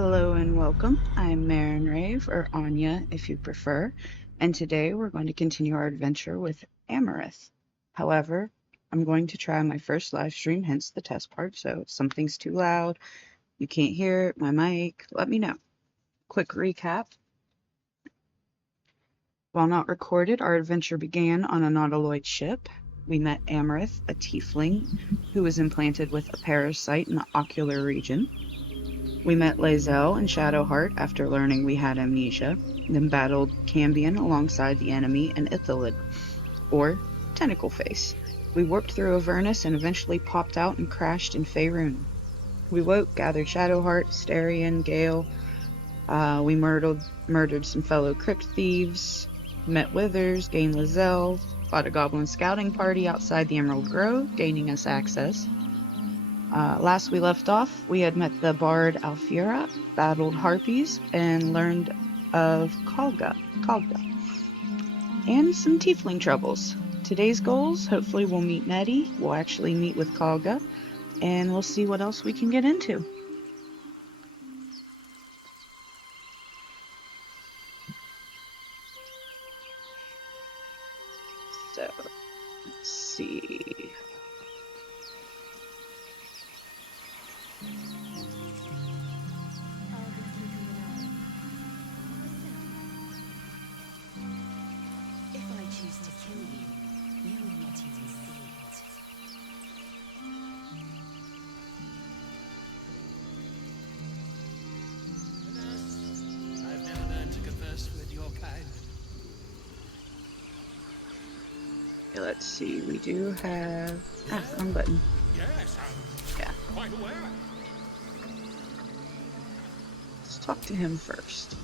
Hello and welcome. I'm Marin Rave, or Anya if you prefer, and today we're going to continue our adventure with Amaranth. However, I'm going to try my first live stream, hence the test part, so if something's too loud, you can't hear it, my mic, let me know. Quick recap. While not recorded, our adventure began on a nautiloid ship. We met Amaranth, a tiefling, who was implanted with a parasite in the ocular region. We met Lae'zel and Shadowheart after learning we had amnesia, then battled Cambion alongside the enemy and Ithalid, or Tentacle Face. We warped through Avernus and eventually popped out and crashed in Faerun. We woke, gathered Shadowheart, Starion, Gale. We murdered some fellow crypt thieves, met Withers, gained Lae'zel, fought a goblin scouting party outside the Emerald Grove, gaining us access. Last we left off, we had met the bard Alfira, battled harpies, and learned of Kalga, and some tiefling troubles. Today's goals, hopefully we'll meet Nettie, we'll actually meet with Kalga, and we'll see what else we can get into. So, let's see. If I choose to kill you, you will not even see it. I've never learned to converse with your kind. Let's see, we do have... wrong button. Yes, I'm quite aware. Let's talk to him first.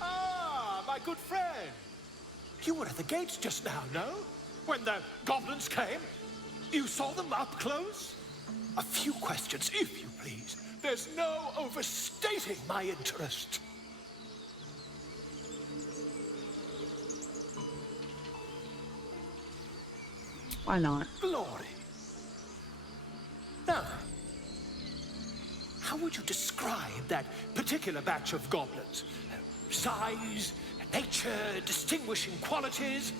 Ah, my good friend. You were at the gates just now, no? When the goblins came? You saw them up close? A few questions, if you please. There's no overstating my interest. Why not? Glory. Now, how would you describe that particular batch of goblins? Size, nature, distinguishing qualities?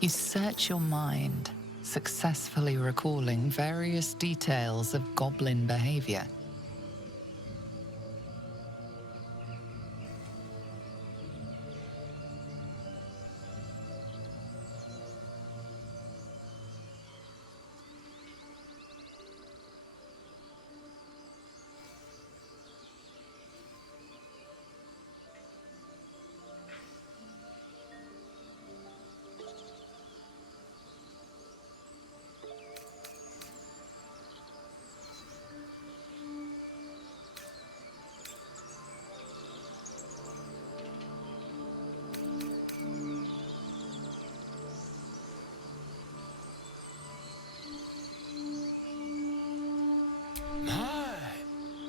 You search your mind, successfully recalling various details of goblin behavior.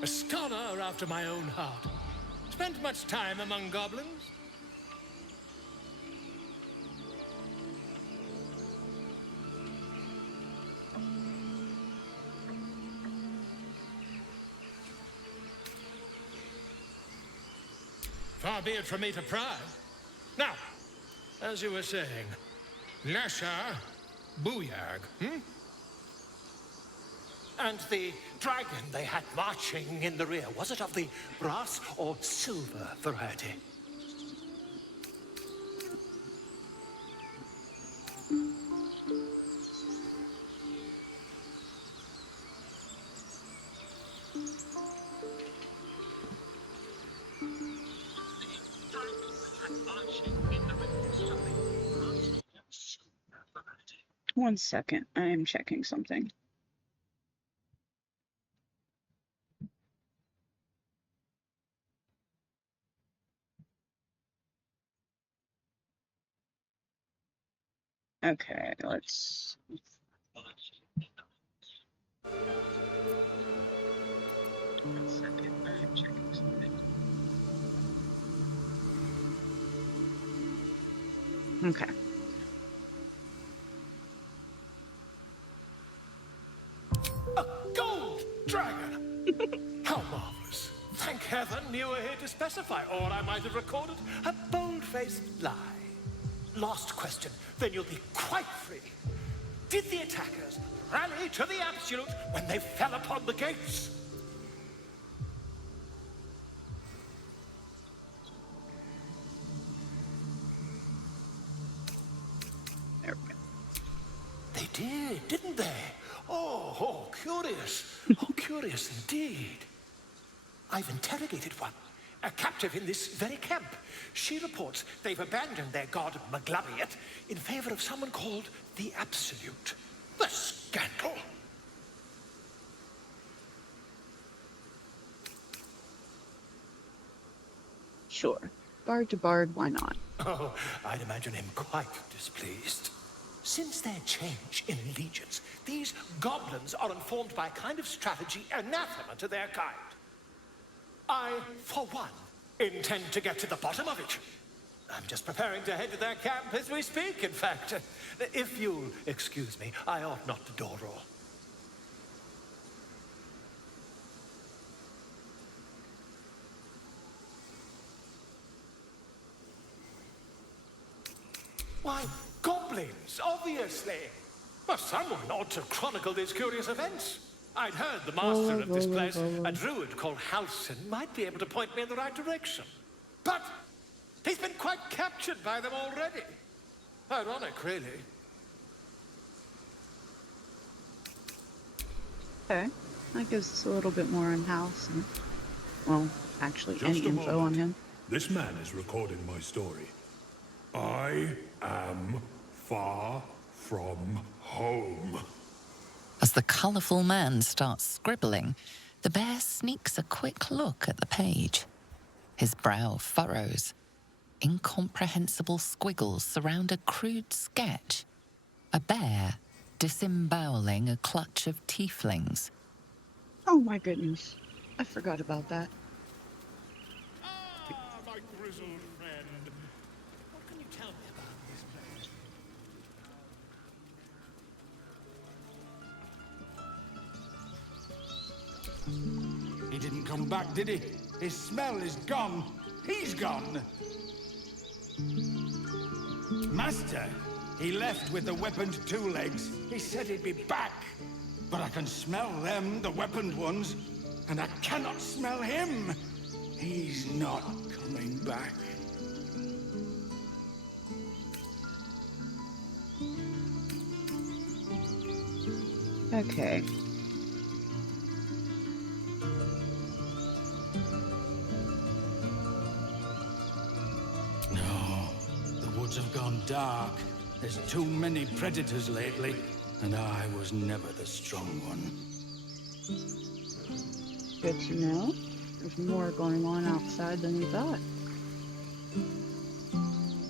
A scholar after my own heart. Spent much time among goblins? Far be it from me to pry. Now, as you were saying, Nasha Booyag, And the dragon they had marching in the rear, was it of the brass or silver variety? One second, I'm checking something. Okay, let's... One second, I'm checking something. Okay. A gold dragon! How marvelous. Thank heaven you were here to specify, or I might have recorded a bold-faced lie. Last question, then you'll be quite free. Did the attackers rally to the absolute when they fell upon the gates? There we go. They did, didn't they? Oh, curious. Oh, curious indeed. I've interrogated one, a captive in this very camp. She reports they've abandoned their god Maglabiat in favor of someone called the Absolute. The scandal! Sure. Bard to bard, why not? Oh, I'd imagine him quite displeased. Since their change in allegiance, these goblins are informed by a kind of strategy anathema to their kind. I, for one, intend to get to the bottom of it. I'm just preparing to head to their camp as we speak, in fact. If you'll excuse me, I ought not to dawdle. Why, goblins, obviously. Well, someone ought to chronicle these curious events. I'd heard the master of this place, a druid called Halson, might be able to point me in the right direction. But he's been quite captured by them already. Ironic, really. Okay. That gives us a little bit more on House and, well, actually, Just any a info moment. on him. This man is recording my story. I am far from home. As the colourful man starts scribbling, the bear sneaks a quick look at the page. His brow furrows. Incomprehensible squiggles surround a crude sketch. A bear disemboweling a clutch of tieflings. Oh my goodness. I forgot about that. Ah, my grizzled friend. What can you tell me about this place? He didn't come back, did he? His smell is gone. He's gone. Master, he left with the weaponed two legs. He said he'd be back. But I can smell them, the weaponed ones, and I cannot smell him. He's not coming back. Okay. No, the woods have gone dark. There's too many predators lately, and I was never the strong one. Good to know. There's more going on outside than we thought.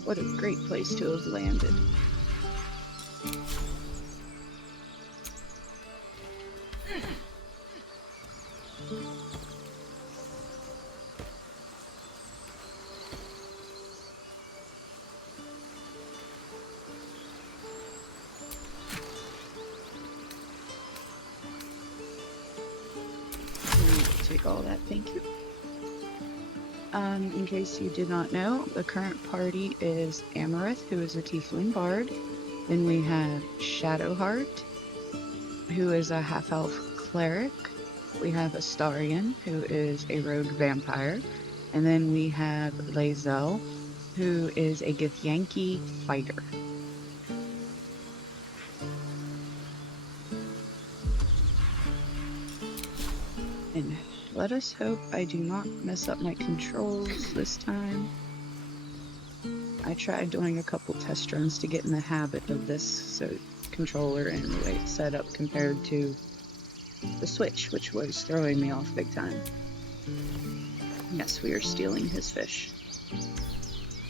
What a great place to have landed. Take all that, thank you. In case you did not know, the current party is Amaranth, who is a tiefling bard. Then we have Shadowheart, who is a half-elf cleric. We have Astarion, who is a rogue vampire. And then we have Lae'zel, who is a Githyanki fighter. And let us hope I do not mess up my controls this time. I tried doing a couple test runs to get in the habit of this controller and the way it's set up compared to the Switch, which was throwing me off big time. Yes, we are stealing his fish.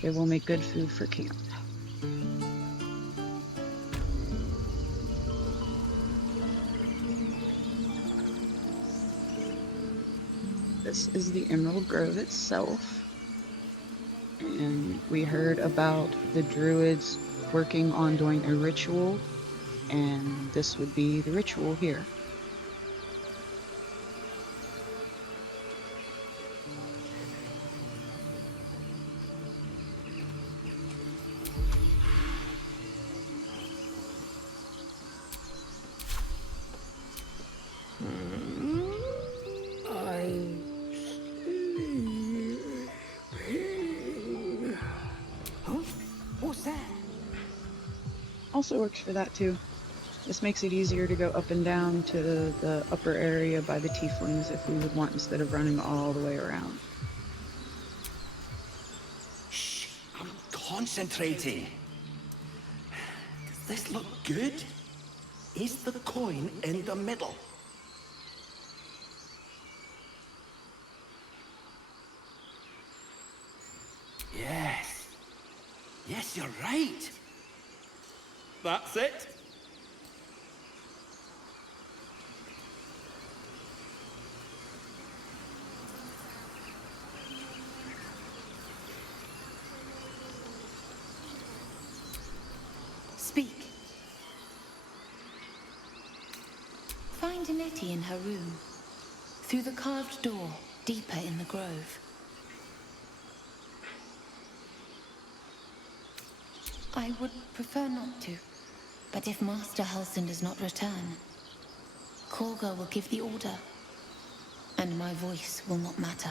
It will make good food for camp. This is the Emerald Grove itself, and we heard about the druids working on doing a ritual, and this would be the ritual here. also works for that too. This makes it easier to go up and down to the upper area by the tieflings if we would want, instead of running all the way around. Shh, I'm concentrating. Does this look good? Is the coin in the middle? Yes. Yes, you're right. That's it. Speak. Find Nettie in her room. Through the carved door, deeper in the grove. I would prefer not to, but if Master Halsin does not return, Korga will give the order, and my voice will not matter.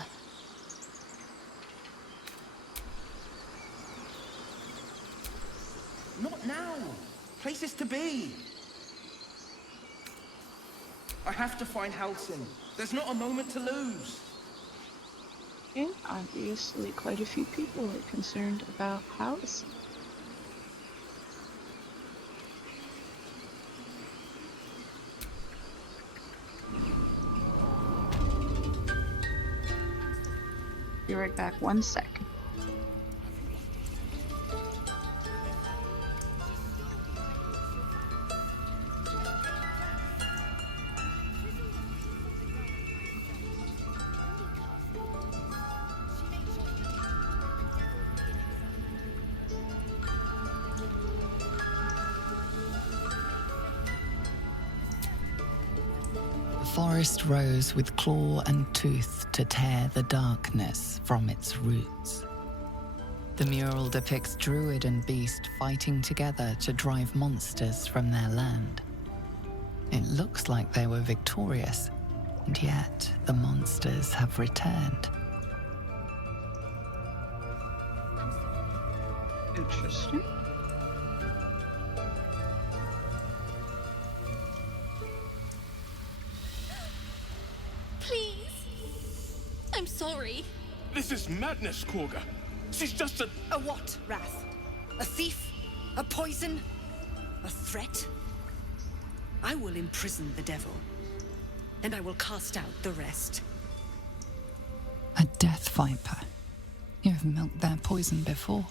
Not now. Places to be. I have to find Halsin. There's not a moment to lose. And obviously quite a few people are concerned about Halsin. Be right back, 1 sec. The forest rose with claw and tooth to tear the darkness from its roots. The mural depicts druid and beast fighting together to drive monsters from their land. It looks like they were victorious, and yet the monsters have returned. Interesting. Please. I'm sorry. This is madness, Korga. She's just a what, Wrath? A thief? A poison? A threat? I will imprison the devil, and I will cast out the rest. A death viper. You have milked their poison before.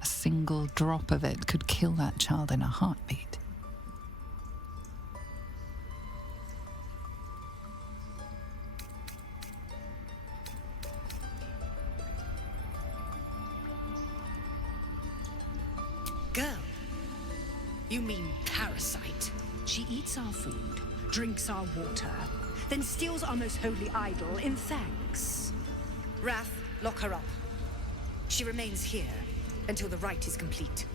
A single drop of it could kill that child in a heartbeat. Girl, you mean parasite? She eats our food, drinks our water, then steals our most holy idol in thanks. Wrath, lock her up. She remains here until the rite is complete.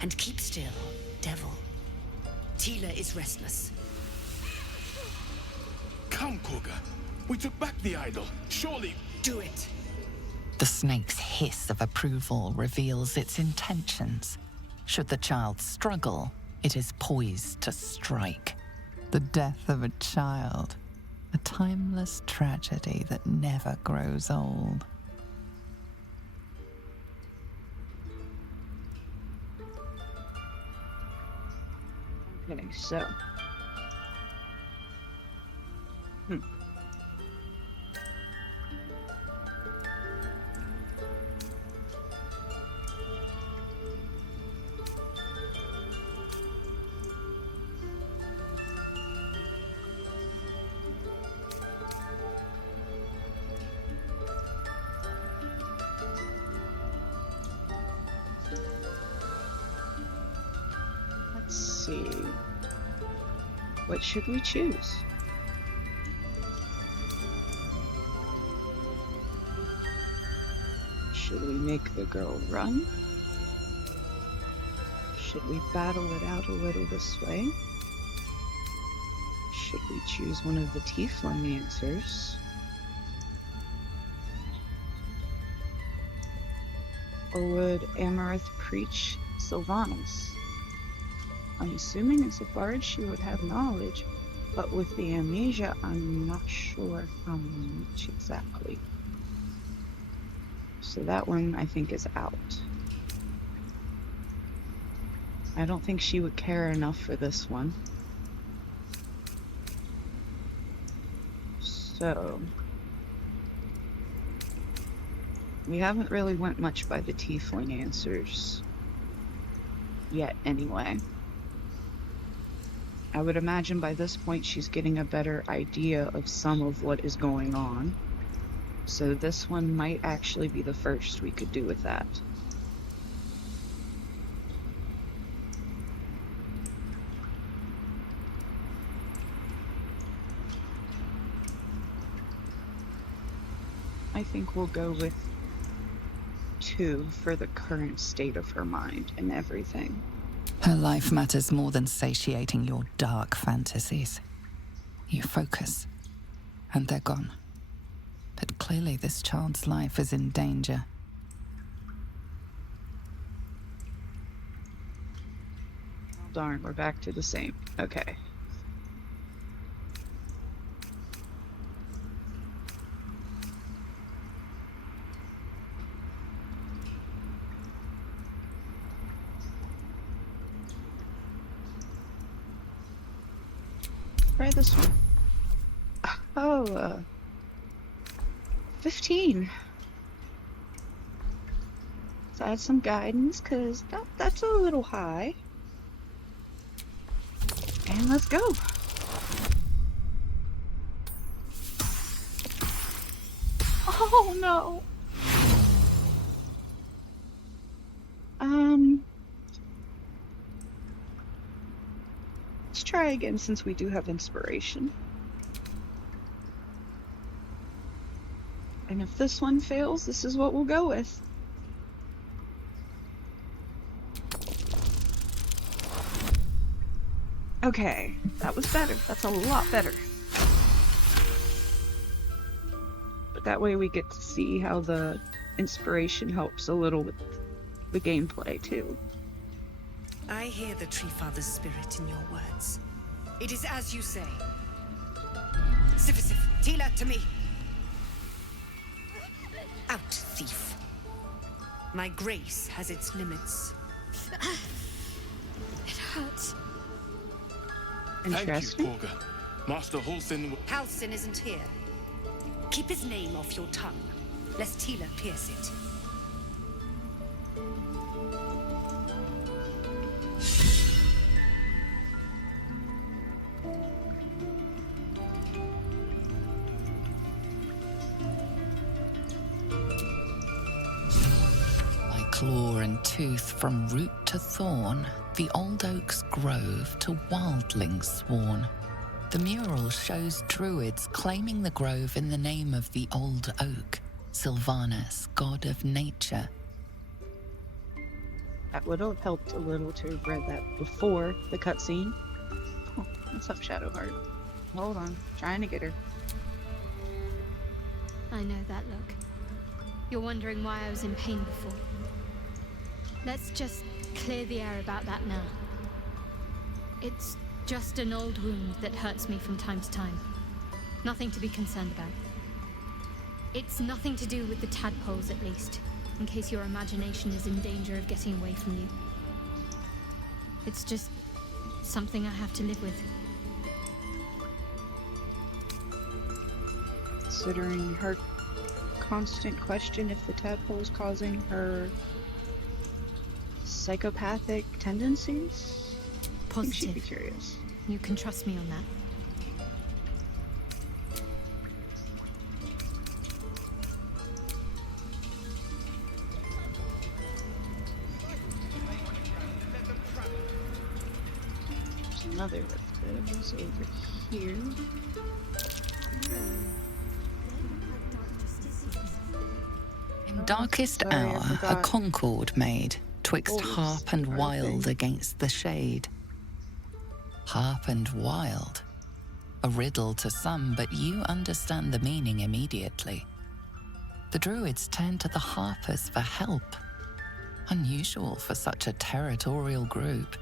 And keep still, devil. Tila is restless. Come, Korga. We took back the idol. Surely. Do it. The snake's hiss of approval reveals its intentions. Should the child struggle, it is poised to strike. The death of a child, a timeless tragedy that never grows old. Okay, so. Let's see. What should we choose? Should we make the girl run? Should we battle it out a little this way? Should we choose one of the tiefling answers? Or would Amaranth preach Sylvanas? I'm assuming as a bard she would have knowledge, but with the amnesia, I'm not sure how much exactly. So that one, I think, is out. I don't think she would care enough for this one. So we haven't really went much by the tiefling answers yet anyway. I would imagine by this point she's getting a better idea of some of what is going on. So this one might actually be the first we could do with that. I think we'll go with 2 for the current state of her mind and everything. Her life matters more than satiating your dark fantasies. You focus, and they're gone. But clearly this child's life is in danger. Oh, darn, we're back to the same. Okay. Try this one. Oh, 15. Let's add some guidance, because that's a little high. And let's go. Oh, no. Let's try again since we do have inspiration. And if this one fails, this is what we'll go with. Okay, that was better. That's a lot better. But that way we get to see how the inspiration helps a little with the gameplay too. I hear the Tree Father's spirit in your words. It is as you say. Sifisif, Tila to me. Out, thief. My grace has its limits. It hurts. Thank you, Interesting. Korga. Master Halsin... Halsin isn't here. Keep his name off your tongue, lest Tila pierce it. Claw and tooth from root to thorn, the old oak's grove to wildlings sworn. The mural shows druids claiming the grove in the name of the old oak, Sylvanus, god of nature. That would have helped a little to have read that before the cutscene. Oh, what's up, Shadowheart? Hold on, trying to get her. I know that look. You're wondering why I was in pain before. Let's just clear the air about that now. It's just an old wound that hurts me from time to time. Nothing to be concerned about. It's nothing to do with the tadpoles, at least, in case your imagination is in danger of getting away from you. It's just something I have to live with. Considering her constant question if the tadpole is causing her psychopathic tendencies, I think she'd be Positive. curious. You can trust me on that. There's another of those over here. In darkest sorry, I hour, a forgot. concord made, twixt Oh, harp and sorry. wild against the shade. Harp and wild. A riddle to some, but you understand the meaning immediately. The druids turn to the harpers for help. Unusual for such a territorial group.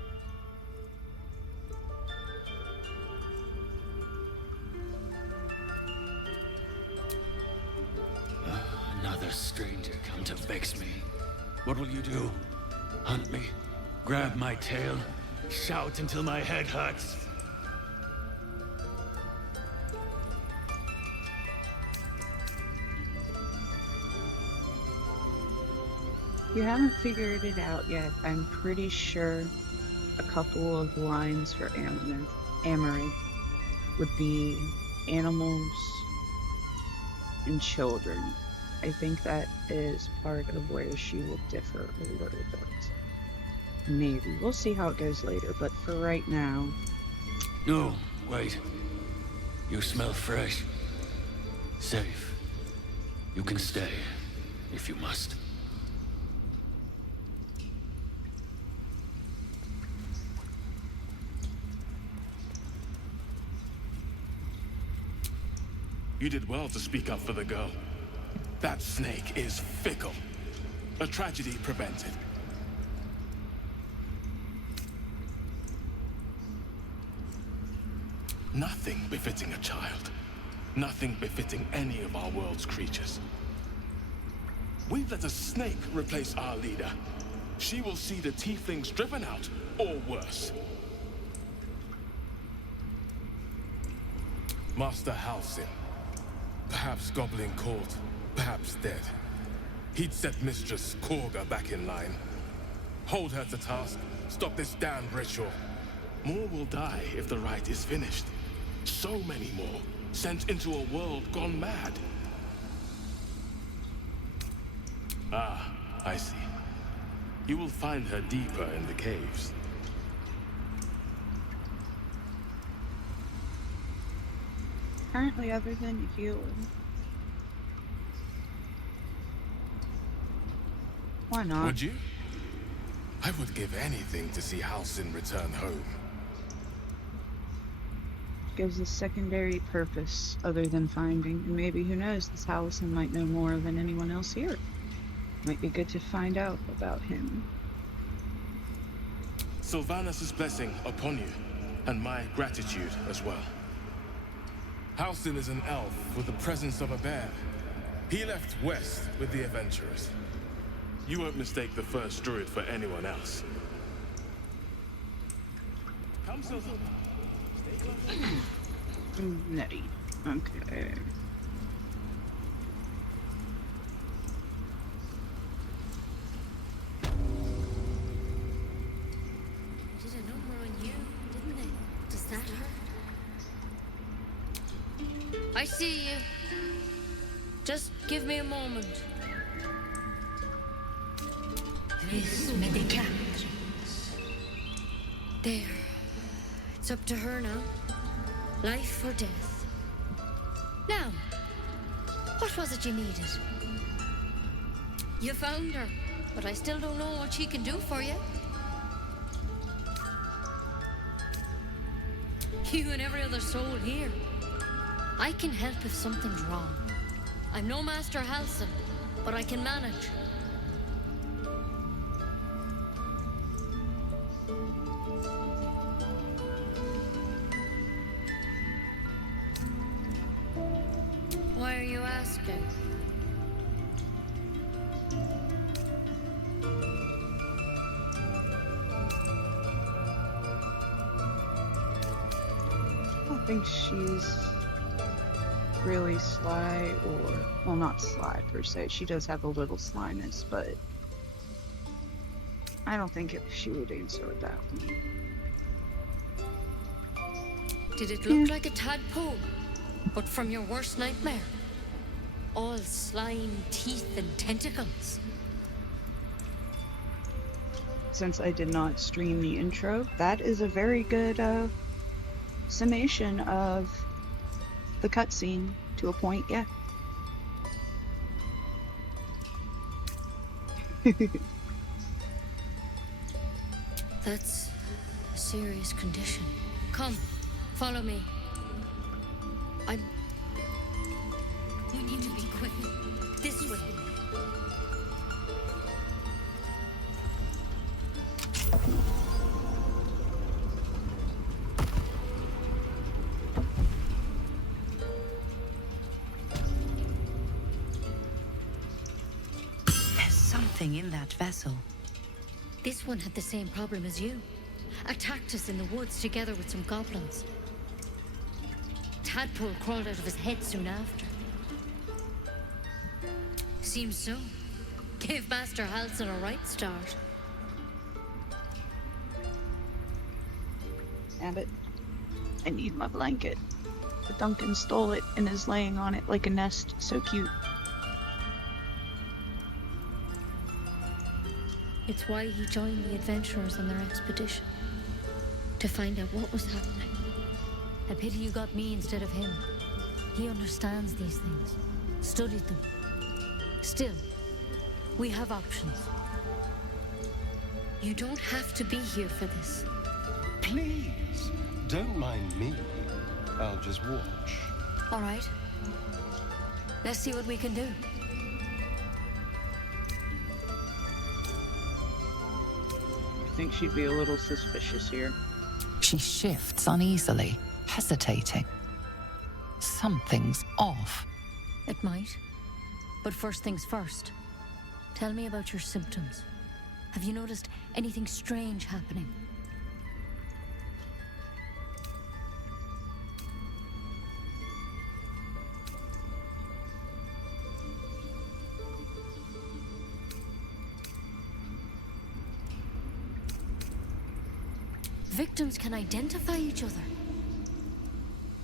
another stranger come to vex me. What will you do? Hunt me? Grab my tail? Shout until my head hurts? You haven't figured it out yet. I'm pretty sure a couple of lines for Amaranth would be animals and children. I think that is part of where she will differ a little bit. Maybe. We'll see how it goes later, but for right now... No, wait. You smell fresh. Safe. You can stay, if you must. You did well to speak up for the girl. That snake is fickle. A tragedy prevented. Nothing befitting a child. Nothing befitting any of our world's creatures. We've let a snake replace our leader. She will see the tieflings driven out, or worse. Master Halsin. Perhaps goblin caught, perhaps dead. He'd set Mistress Korga back in line. Hold her to task, stop this damned ritual. More will die if the rite is finished. So many more, sent into a world gone mad. Ah, I see. You will find her deeper in the caves. Apparently other than healing. Why not? Would you? I would give anything to see Halsin return home. Gives a secondary purpose other than finding, and maybe, who knows, this Halsin might know more than anyone else here. Might be good to find out about him. Sylvanus' blessing upon you, and my gratitude as well. Halsin is an elf with the presence of a bear. He left west with the adventurers. You won't mistake the first druid for anyone else. Come, Sylvan. Stay close. Nettie. Okay. Did a number on you, didn't they? Does that hurt? I see you. Just give me a moment. Vis medicat. There. It's up to her now. Life or death. Now, what was it you needed? You found her, but I still don't know what she can do for you. You and every other soul here. I can help if something's wrong. I'm no Master Halsin, but I can manage. Why are you asking? I don't think she's really sly, or, well, not sly per se. She does have a little slyness, but I don't think she would answer it that way. Did it look like a tadpole? But from your worst nightmare? All slime, teeth, and tentacles. Since I did not stream the intro, that is a very good summation of the cutscene to a point, yeah. That's a serious condition. Come, follow me. We need to be quick. This way. something in that vessel. This one had the same problem as you. Attacked us in the woods together with some goblins. Tadpole crawled out of his head soon after. Seems so. Gave Master Halsin a right start. Abbott, I need my blanket. The Duncan stole it and is laying on it like a nest. So cute. It's why he joined the adventurers on their expedition. To find out what was happening. A pity you got me instead of him. He understands these things. Studied them. Still, we have options. You don't have to be here for this. Please, don't mind me. I'll just watch. All right. Let's see what we can do. I think she'd be a little suspicious here. She shifts uneasily, hesitating. Something's off. It might. But first things first. Tell me about your symptoms. Have you noticed anything strange happening? Victims can identify each other.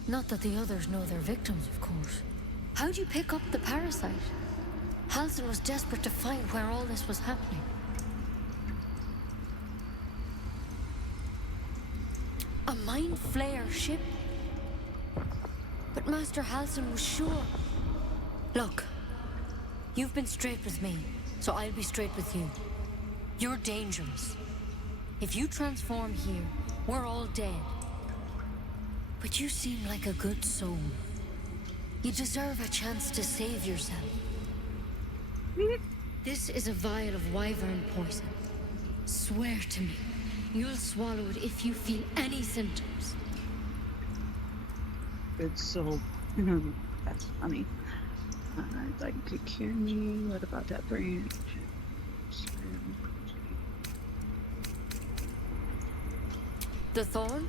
Not that the others know they're victims, of course. How'd you pick up the parasite? Halsin was desperate to find where all this was happening. A mind flayer ship? But Master Halsin was sure. Look, you've been straight with me, so I'll be straight with you. You're dangerous. If you transform here, we're all dead. But you seem like a good soul. You deserve a chance to save yourself. This is a vial of wyvern poison. Swear to me, you'll swallow it if you feel any symptoms. Good soul. That's funny. I'd like to cure me. What about that branch? The thorn?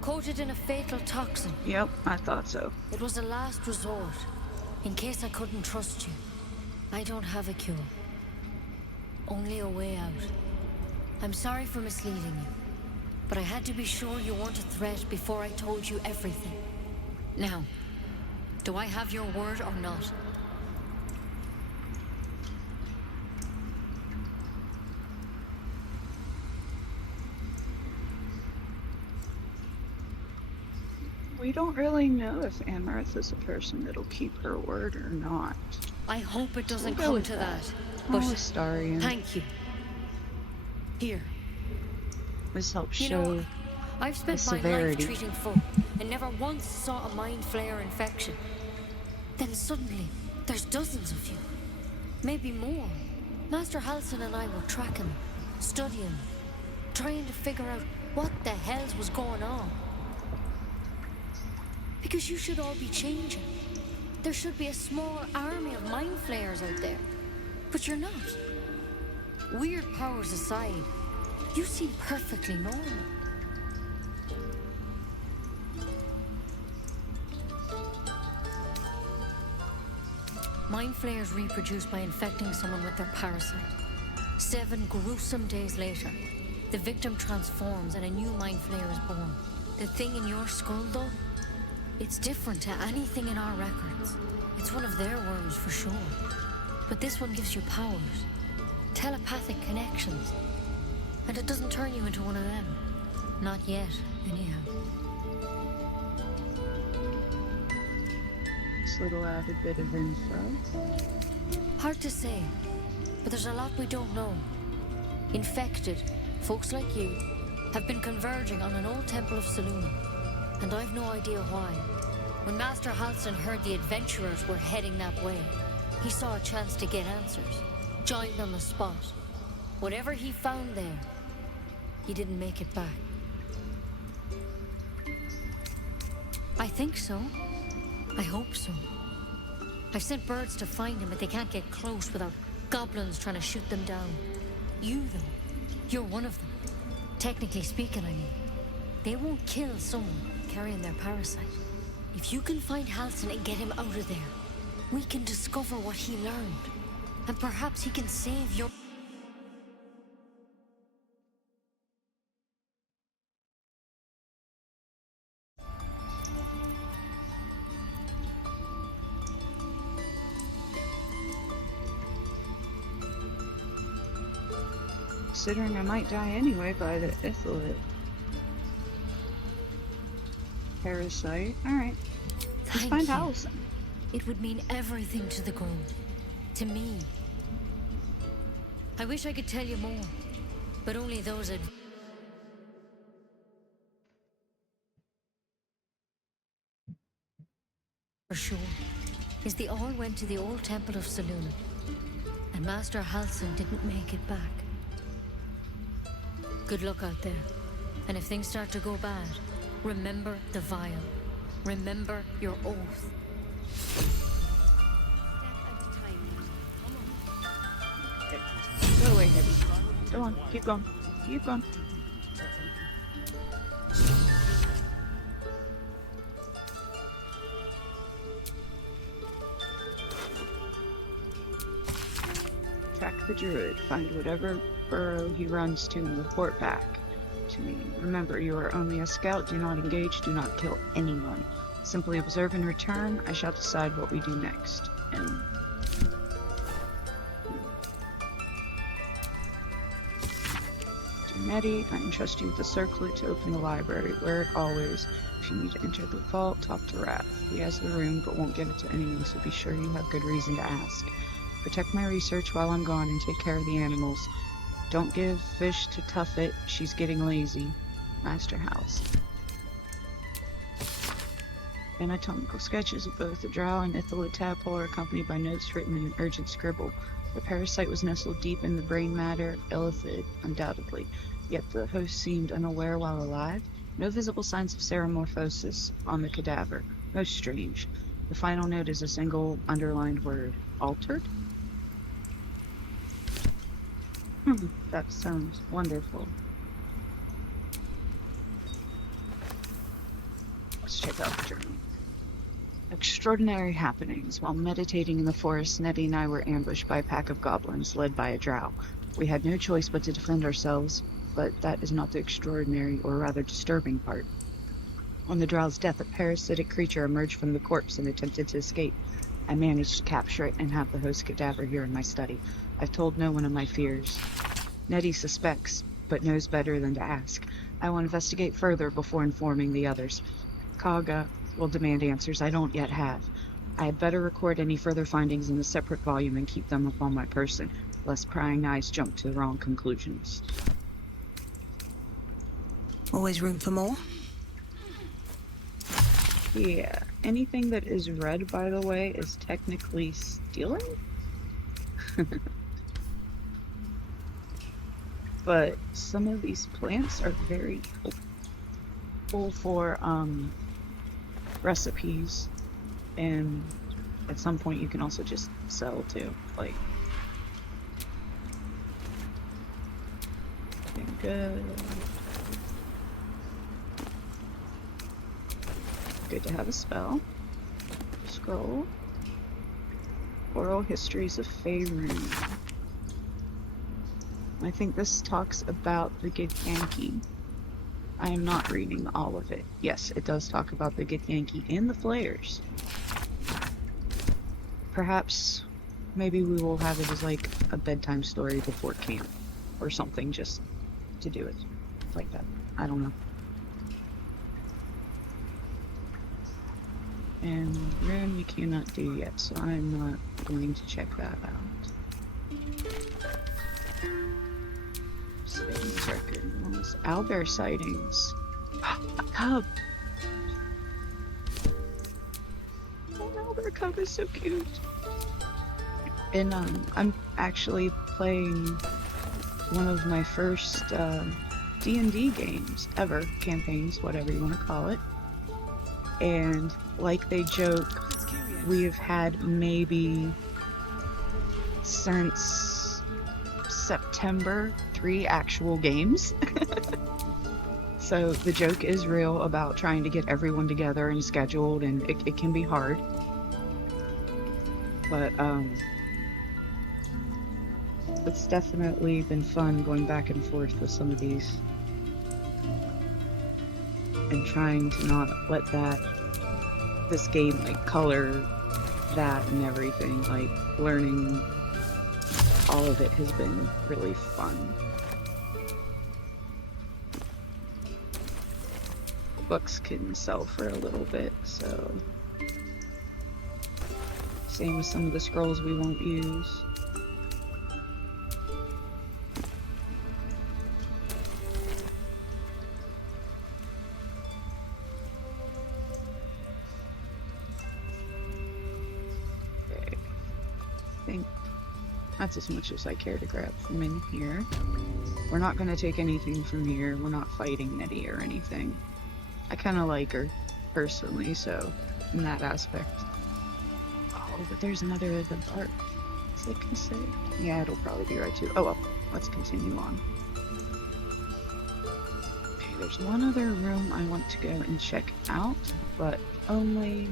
Coated in a fatal toxin. Yep, I thought so. It was a last resort, in case I couldn't trust you. I don't have a cure. Only a way out. I'm sorry for misleading you, but I had to be sure you weren't a threat before I told you everything. Now, do I have your word or not? We don't really know if Amaranth is a person that'll keep her word or not. I hope it doesn't We'll go come with to that. that. Oh, But Astarion. thank you. Here. This helps You show know, I've the spent my life severity. treating folk and never once saw a mind flayer infection. Then suddenly, there's dozens of you. Maybe more. Master Halsin and I were tracking them, studying them, trying to figure out what the hells was going on. Because you should all be changing. There should be a small army of mind flayers out there. But you're not. Weird powers aside, you seem perfectly normal. Mind flayers reproduce by infecting someone with their parasite. 7 gruesome days later, the victim transforms and a new mind flayer is born. The thing in your skull, though, it's different to anything in our records. It's one of their worms for sure. But this one gives you powers. Telepathic connections. And it doesn't turn you into one of them. Not yet, anyhow. This little added bit of info. Hard to say, but there's a lot we don't know. Infected, folks like you, have been converging on an old temple of Saloon. And I've no idea why. When Master Halsin heard the adventurers were heading that way, he saw a chance to get answers. Joined on the spot. Whatever he found there, he didn't make it back. I think so. I hope so. I've sent birds to find him, but they can't get close without Goblins trying to shoot them down. You, though, you're one of them. Technically speaking, I mean. They won't kill someone carrying their parasite. If you can find Halsin and get him out of there, we can discover what he learned. And perhaps he can save your... Considering I might die anyway by the Ithilid parasite. Alright. Let's find Halsin. It would mean everything to the Grove. To me. I wish I could tell you more, but only those that... For sure, is they all went to the old temple of Selûne, and Master Halsin didn't make it back. Good luck out there, and if things start to go bad, remember the vial. Remember your oath. Go away, Heavy. Go on, keep going. Keep going. Track the druid. Find whatever burrow he runs to and report back to me. Remember, you are only a scout. Do not engage. Do not kill anyone. Simply observe and return. I shall decide what we do next. And Nettie, I entrust you with the circlet to open the library. Wear it always. If you need to enter the vault, talk to Wrath. He has the room, but won't give it to anyone, so be sure you have good reason to ask. Protect my research while I'm gone and take care of the animals. Don't give fish to Tuffet. She's getting lazy. Master House. Anatomical sketches of both the drow and Ithilid tadpole are accompanied by notes written in an urgent scribble. The parasite was nestled deep in the brain matter, illithid, undoubtedly. Yet the host seemed unaware while alive. No visible signs of seromorphosis on the cadaver. Most strange. The final note is a single underlined word. Altered? That sounds wonderful. Let's check out the journal. Extraordinary happenings. While meditating in the forest, Nettie and I were ambushed by a pack of goblins led by a drow. We had no choice but to defend ourselves, but that is not the extraordinary, or rather disturbing part. On the drow's death, a parasitic creature emerged from the corpse and attempted to escape. I managed to capture it and have the host cadaver here in my study. I've told no one of my fears. Nettie suspects, but knows better than to ask. I will investigate further before informing the others. Kaga will demand answers I don't yet have. I had better record any further findings in a separate volume and keep them upon my person, lest prying eyes jump to the wrong conclusions. Always room for more? Yeah, anything that is red, by the way, is technically stealing? But some of these plants are very helpful for recipes, and at some point you can also just sell too. Like, good. Good to have a spell. Scroll. Oral Histories of Faerun. I think this talks about the Githyanki. I am not reading all of it. Yes, it does talk about the Githyanki and the Flayers. Perhaps, maybe we will have it as like a bedtime story before camp, or something, just to do it like that. I don't know. And Rune we cannot do yet, so I'm not going to check that out. Sightings record. Owlbear sightings. A cub! Oh, owlbear cub is so cute. And I'm actually playing one of my first D&D games ever, campaigns, whatever you want to call it. And like they joke, we have had maybe since September, 3 actual games. So the joke is real about trying to get everyone together and scheduled, and it can be hard. But it's definitely been fun going back and forth with some of these. And trying to not let this game like color that and everything. Like learning all of it has been really fun. Books can sell for a little bit, so same with some of the scrolls we won't use. Okay. I think that's as much as I care to grab from in here. We're not going to take anything from here. We're not fighting Nettie or anything. I kind of like her, personally, so in that aspect. Oh, but there's another of the bark. Is it considered? Yeah, it'll probably be right too. Oh well, let's continue on. Okay, there's one other room I want to go and check out, but only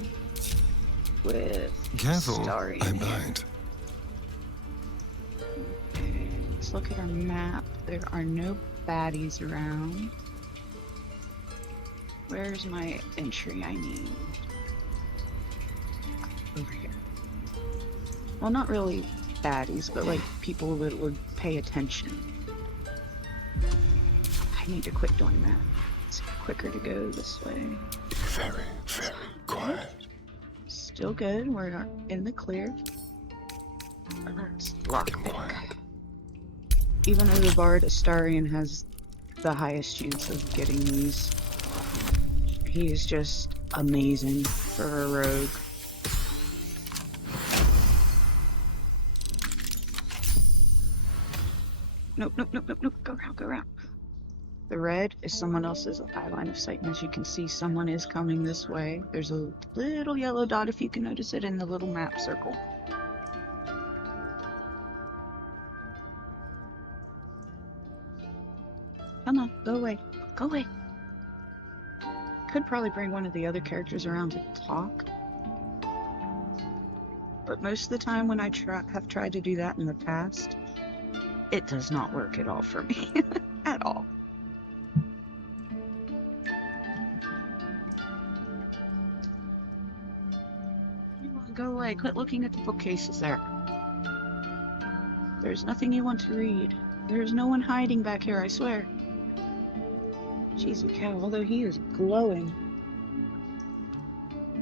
with Starry in here. Okay, let's look at our map. There are no baddies around. Where's my entry I need? Over here. Well, not really baddies, but like people that would pay attention. I need to quit doing that. It's quicker to go this way. Very, very quiet. Still good. We're in the clear. Let's lockpick. Even though the Bard Astarion has the highest chance of getting these, he is just amazing for a rogue. Nope. Go around. The red is someone else's eye line of sight, and as you can see, someone is coming this way. There's a little yellow dot, if you can notice it, in the little map circle. Come on, go away. Go away. Could probably bring one of the other characters around to talk. But most of the time when I have tried to do that in the past, it does not work at all for me. At all. Go away. Quit looking at the bookcases there. There's nothing you want to read. There's no one hiding back here, I swear. Jeez, cow, although he is glowing.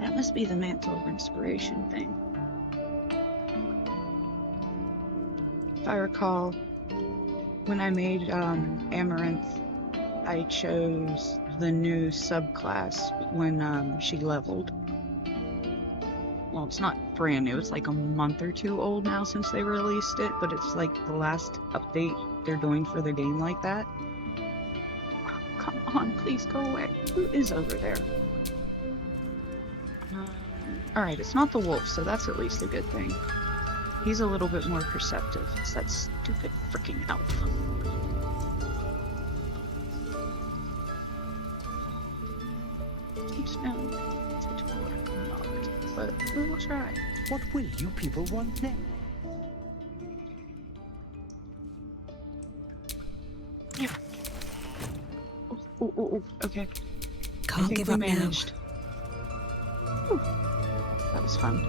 That must be the Mantle of Inspiration thing. If I recall, when I made Amaranth, I chose the new subclass when she leveled. Well, it's not brand new, it's like a month or two old now since they released it, but it's like the last update they're doing for the game like that. Oh, come on, please go away. Who is over there? Alright, it's not the wolf, so that's at least a good thing. He's a little bit more perceptive. It's that stupid freaking elf. No, but we will try. What will you people want next? Yeah. Oh, okay. Can't give we up managed. Whew. That was fun.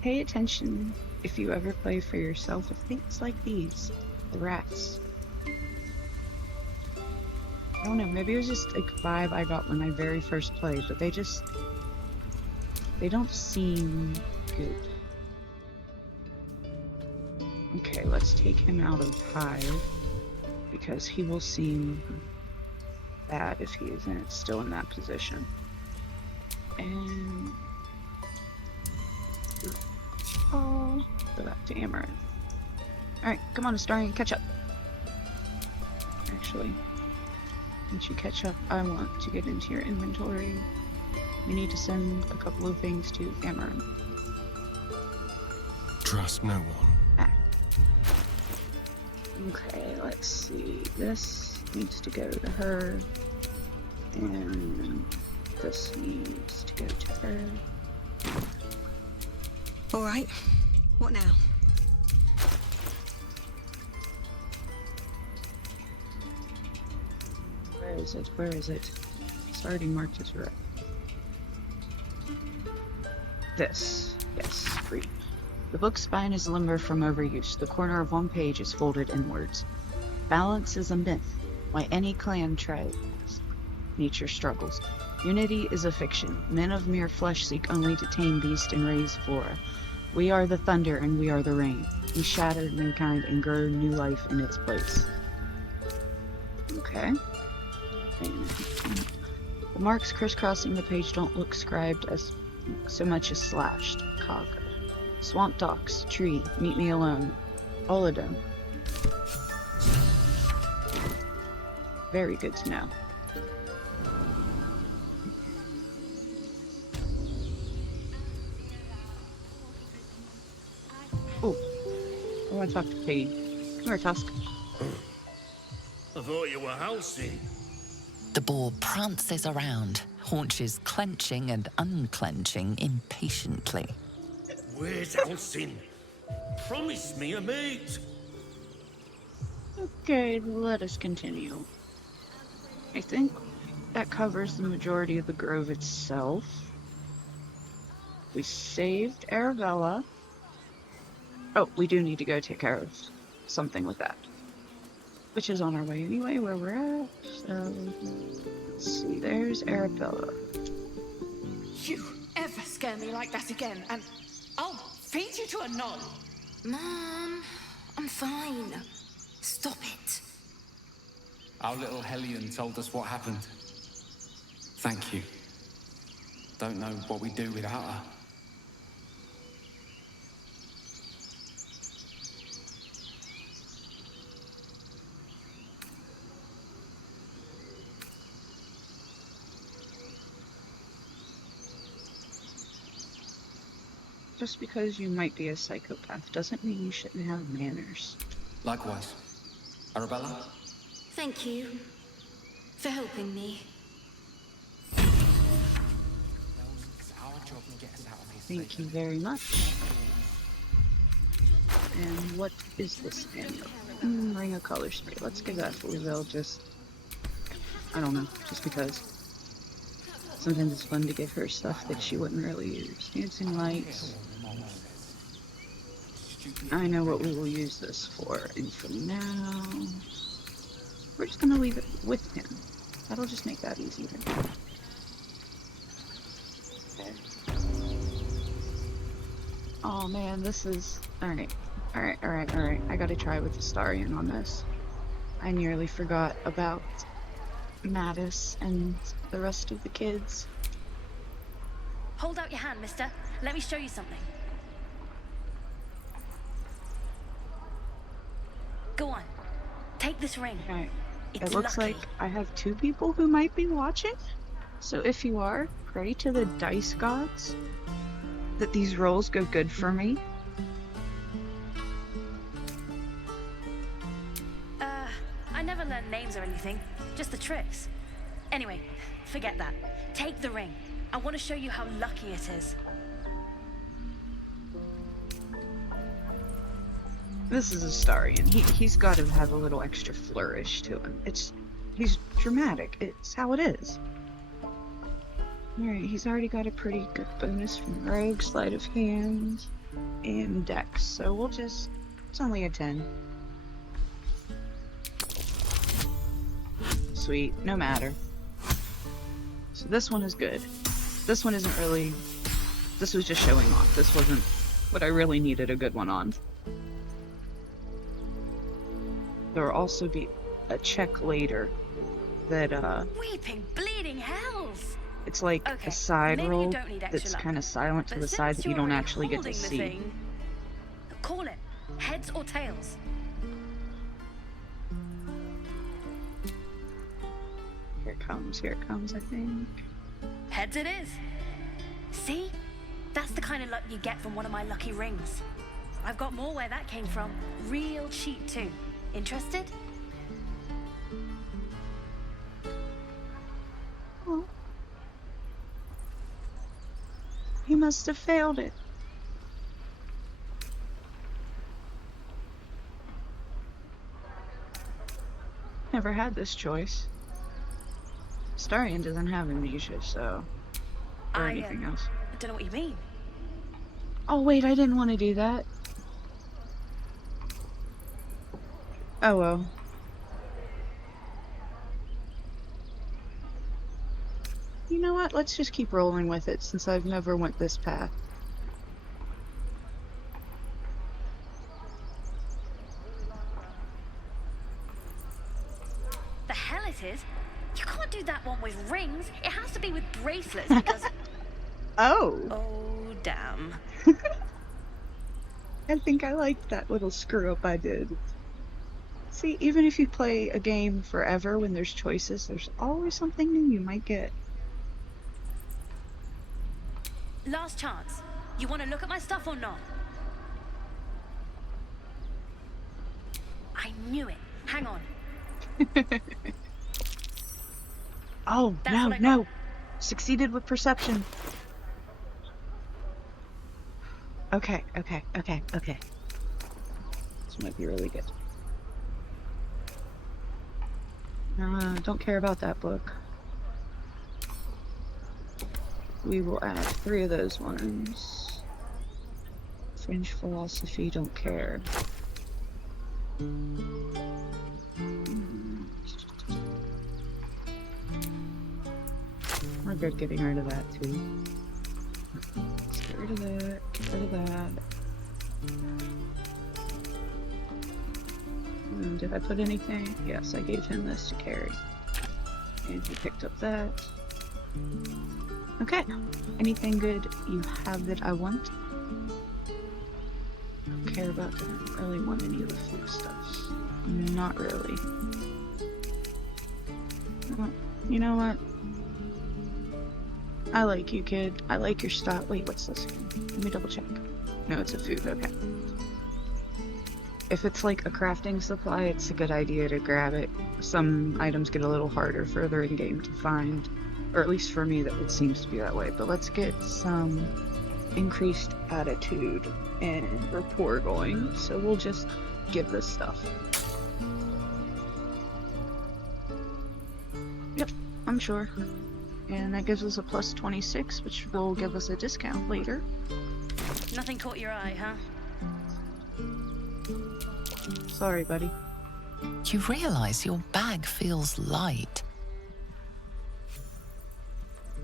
Pay attention if you ever play for yourself with things like these. The rats. I don't know, maybe it was just a vibe I got when I very first played, but they don't seem good. Okay, let's take him out of Hive, because he will seem bad if he is still in that position. And oh, go back to Amaranth. Alright, come on, Astarion, catch up. Actually, once you catch up, I want to get into your inventory. We need to send a couple of things to Amaranth. Trust no one. Ah. Okay, let's see. This needs to go to her. And this needs to go to her. All right. What now? Where is it? Where is it? It's already marked as red. This. Yes, free. The book's spine is limber from overuse. The corner of one page is folded inwards. Balance is a myth. Why any clan tries. Nature struggles. Unity is a fiction. Men of mere flesh seek only to tame beast and raise flora. We are the thunder and we are the rain. We shatter mankind and grow new life in its place. Okay. The marks crisscrossing the page don't look scribed as so much as slashed. Cog. Swamp docks, tree, meet me alone. All of them. Very good to know. Oh, I want to talk to Piggy. Come here, Tusk. I thought you were housing. The boar prances around, haunches clenching and unclenching impatiently. Where's Alcin? Promise me a mate. Okay, let us continue. I think that covers the majority of the grove itself. We saved Arabella. Oh, we do need to go take care of something with that. Which is on our way anyway, where we're at. So, let's see, there's Arabella. You ever scare me like that again, and I'll feed you to a knoll. Mom, I'm fine. Stop it. Our little Hellion told us what happened. Thank you. Don't know what we'd do without her. Just because you might be a psychopath doesn't mean you shouldn't have manners. Likewise. Arabella? Thank you for helping me. Thank you very much. And what is this manual? Ring of color spray. Let's give that to Lizelle just... I don't know, just because. Sometimes it's fun to give her stuff that she wouldn't really use. Dancing lights. I know what we will use this for, and for now, we're just gonna leave it with him. That'll just make that easier. Okay. Oh man, this is... Alright. I gotta try with the Starian on this. I nearly forgot about Mattis and the rest of the kids. Hold out your hand, mister. Let me show you something. Go on. Take this ring. Okay. It's It looks lucky. like I have 2 people who might be watching. So if you are, pray to the dice gods that these rolls go good for me. I never learned names or anything. Just the tricks. Anyway, forget that. Take the ring. I want to show you how lucky it is. This is a Starian. He's got to have a little extra flourish to him. He's dramatic. It's how it is. Alright, he's already got a pretty good bonus from Rogue, Sleight of Hand, and Dex. So we'll just... It's only a 10. Sweet, no matter. So this one is good. This one isn't really... This was just showing off. This wasn't what I really needed a good one on. There will also be a check later that, Weeping, bleeding hells! it's like Okay, a side maybe you roll don't need extra that's luck. kind of silent to But the side since that you you're don't already actually get to holding the see. thing, call it. Heads or tails? Here it comes, I think. Heads it is. See? That's the kind of luck you get from one of my lucky rings. I've got more where that came from. Real cheap too. Interested? Oh. He must have failed it. Never had this choice. Starion doesn't have amnesia, so... Or anything else. I don't know what you mean. Oh wait, I didn't want to do that. Oh well. You know what? Let's just keep rolling with it since I've never went this path. The hell it is? You can't do that one with rings. It has to be with bracelets because... Oh. Oh, damn. I think I liked that little screw up I did. See, even if you play a game forever when there's choices, there's always something new you might get. Last chance. You want to look at my stuff or not? I knew it. Hang on. Oh, no. Succeeded with perception. Okay. This might be really good. Don't care about that book. We will add 3 of those ones. French philosophy, don't care. We're good getting rid of that too. Let's get rid of that, get rid of that. Did I put anything? Yes, I gave him this to carry. And he picked up that. Okay. Anything good you have that I want? Don't care about that. I don't really want any of the food stuffs. Not really. Well, you know what? I like you, kid. I like your style. Wait, what's this? Let me double check. No, it's a food. Okay. If it's like a crafting supply, it's a good idea to grab it. Some items get a little harder further in game to find. Or at least for me, that it seems to be that way. But let's get some increased attitude and rapport going. So we'll just give this stuff. Yep, I'm sure. And that gives us a plus 26, which will give us a discount later. Nothing caught your eye, huh? Sorry, buddy. You realize your bag feels light.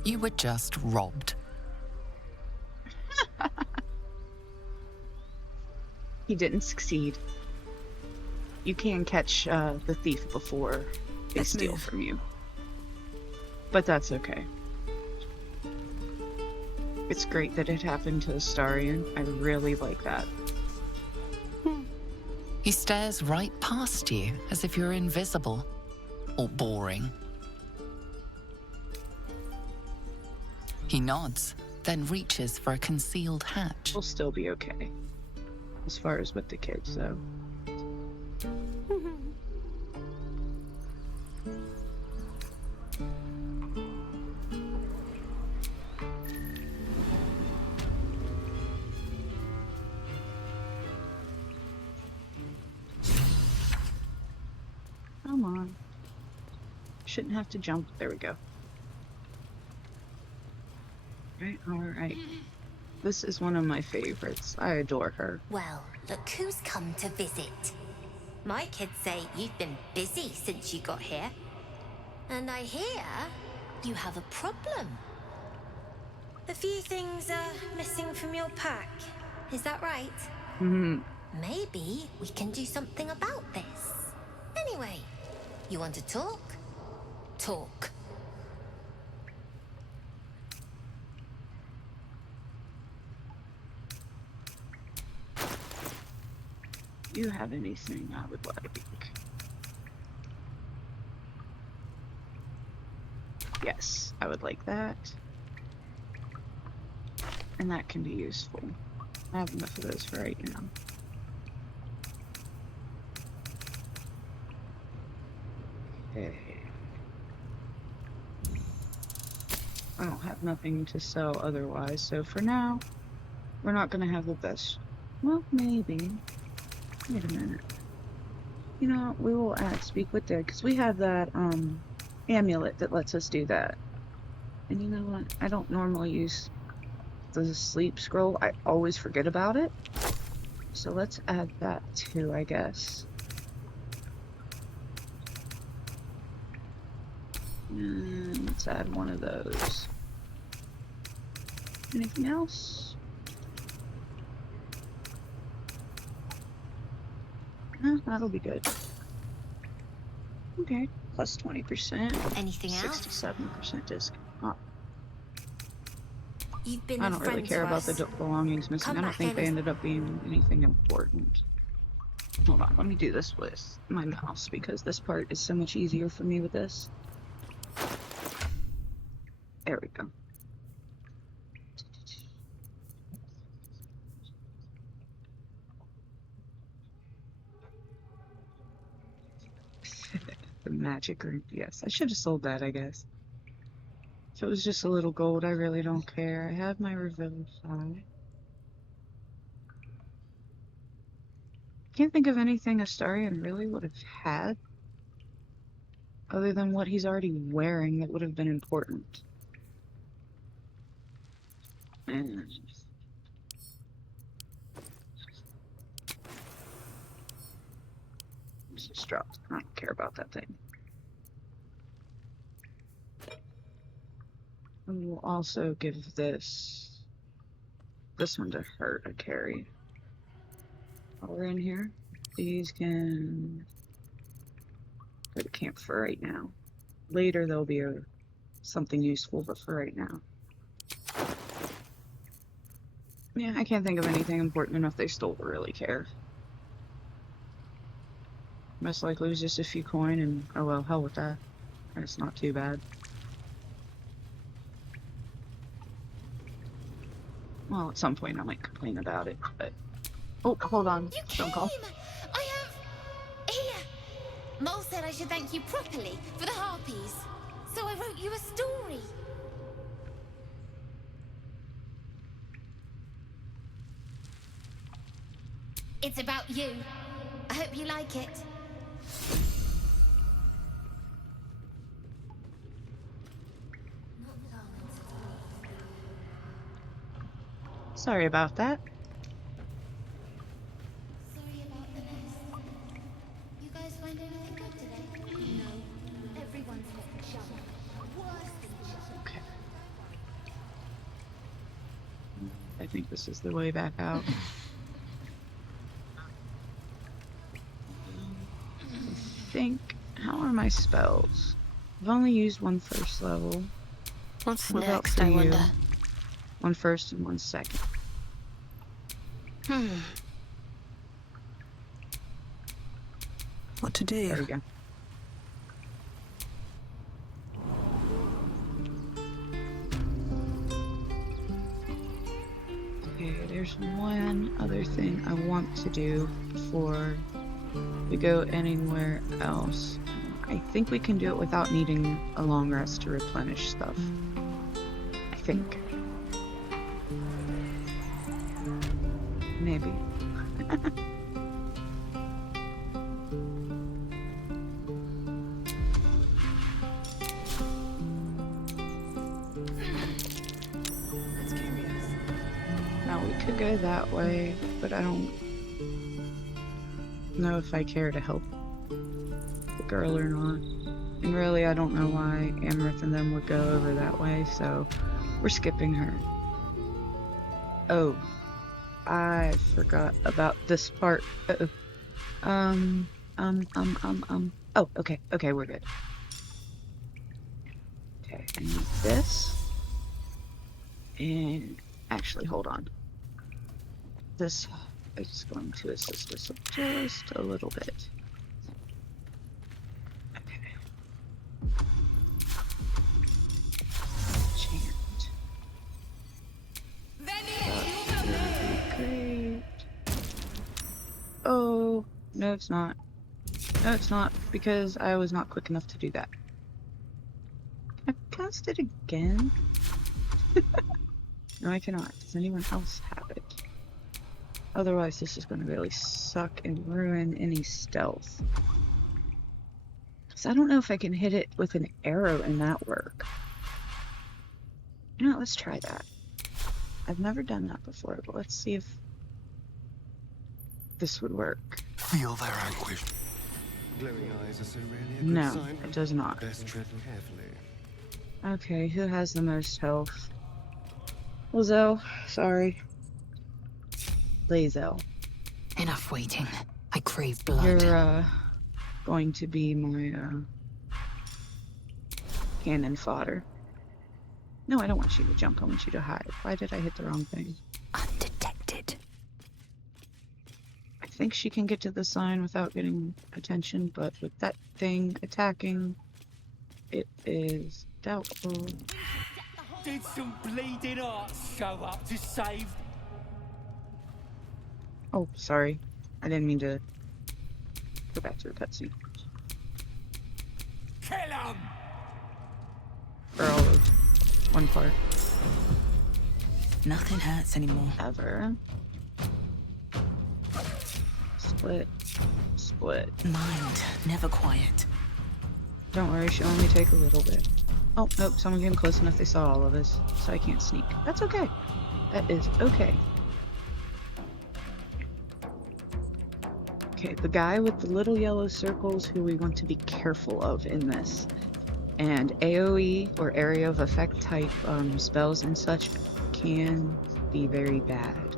You were just robbed. He didn't succeed. You can catch the thief before they steal from you. But that's okay. It's great that it happened to Astarion. I really like that. He stares right past you as if you're invisible or boring. He nods, then reaches for a concealed hatch. We'll still be okay. As far as with the kids, though. Come on. Shouldn't have to jump. There we go. Alright. This is one of my favorites. I adore her. Well, look who's come to visit. My kids say you've been busy since you got here. And I hear you have a problem. A few things are missing from your pack. Is that right? Mm-hmm. Maybe we can do something about this. Anyway, you want to talk? Talk. Do you have anything I would like? Yes, I would like that. And that can be useful. I have enough of those for right now. Okay. I don't have nothing to sell otherwise, so for now, we're not gonna have the best. Well, maybe. Wait a minute. You know, we will speak with Dick, because we have that, amulet that lets us do that. And you know what? I don't normally use the sleep scroll. I always forget about it. So let's add that too, I guess. And let's add one of those. Anything else? That'll be good. Okay, plus 20%. Anything else? 67% discount. Oh. You've been I don't really care about the belongings missing. I don't think they ended up being anything important. Hold on, let me do this with my mouse because this part is so much easier for me with this. There we go. The magic room. Yes, I should have sold that, I guess. If it was just a little gold, I really don't care. I have my Revivify. Can't think of anything Astarion really would have had other than what he's already wearing that would have been important. And just dropped. I don't care about that thing. And we'll also give this one to her to carry. While we're in here, these can go to camp for right now. Later there'll be something useful, but for right now. Yeah, I can't think of anything important enough they still really care. Most likely it was just a few coin and oh well, hell with that. It's not too bad. Well, at some point I might complain about it, but... Oh, hold on. Don't call. I have... Here! Mole said I should thank you properly for the harpies. So I wrote you a story. It's about you. I hope you like it. Sorry about that. Sorry about the mess. You guys find anything good today? No. Everyone's getting shot. Worse than shot. Okay. I think this is the way back out. I think... How are my spells? I've only used one first level. What's What about next, for I you? wonder? One first and one second. What to do? There we go. Okay, there's one other thing I want to do before we go anywhere else. I think we can do it without needing a long rest to replenish stuff. I think. Maybe. That's curious. Now we could go that way, but I don't know if I care to help the girl or not. And really, I don't know why Amaranth and them would go over that way, so we're skipping her. Oh, I forgot about this part. Oh, okay, we're good. Okay, I need this. And actually, hold on. This is going to assist us just a little bit. Okay. Chant. Veni! No, it's not. No, it's not, because I was not quick enough to do that. Can I cast it again? No, I cannot. Does anyone else have it? Otherwise, this is going to really suck and ruin any stealth. So I don't know if I can hit it with an arrow and that work. You know, let's try that. I've never done that before, but let's see if this would work. Feel their anguish. Glowing eyes are so rarely a good No, sign. it does not. Best tread carefully. Okay, who has the most health? Lazel, sorry. Lazel. Enough waiting. I crave blood. You're, going to be my, cannon fodder. No, I don't want you to jump. I want you to hide. Why did I hit the wrong thing? Undetected. I think she can get to the sign without getting attention, but with that thing attacking, it is doubtful. Did some bleeding hearts show up to save? Oh, sorry. I didn't mean to go back to the cutscene. Kill him! For all of one part. Nothing hurts anymore. Ever. Split. Split. Mind, never quiet. Don't worry, she'll only take a little bit. Oh, nope, someone came close enough they saw all of us, so I can't sneak. That's okay. That is okay. Okay, the guy with the little yellow circles who we want to be careful of in this. And AoE, or area of effect type spells and such, can be very bad.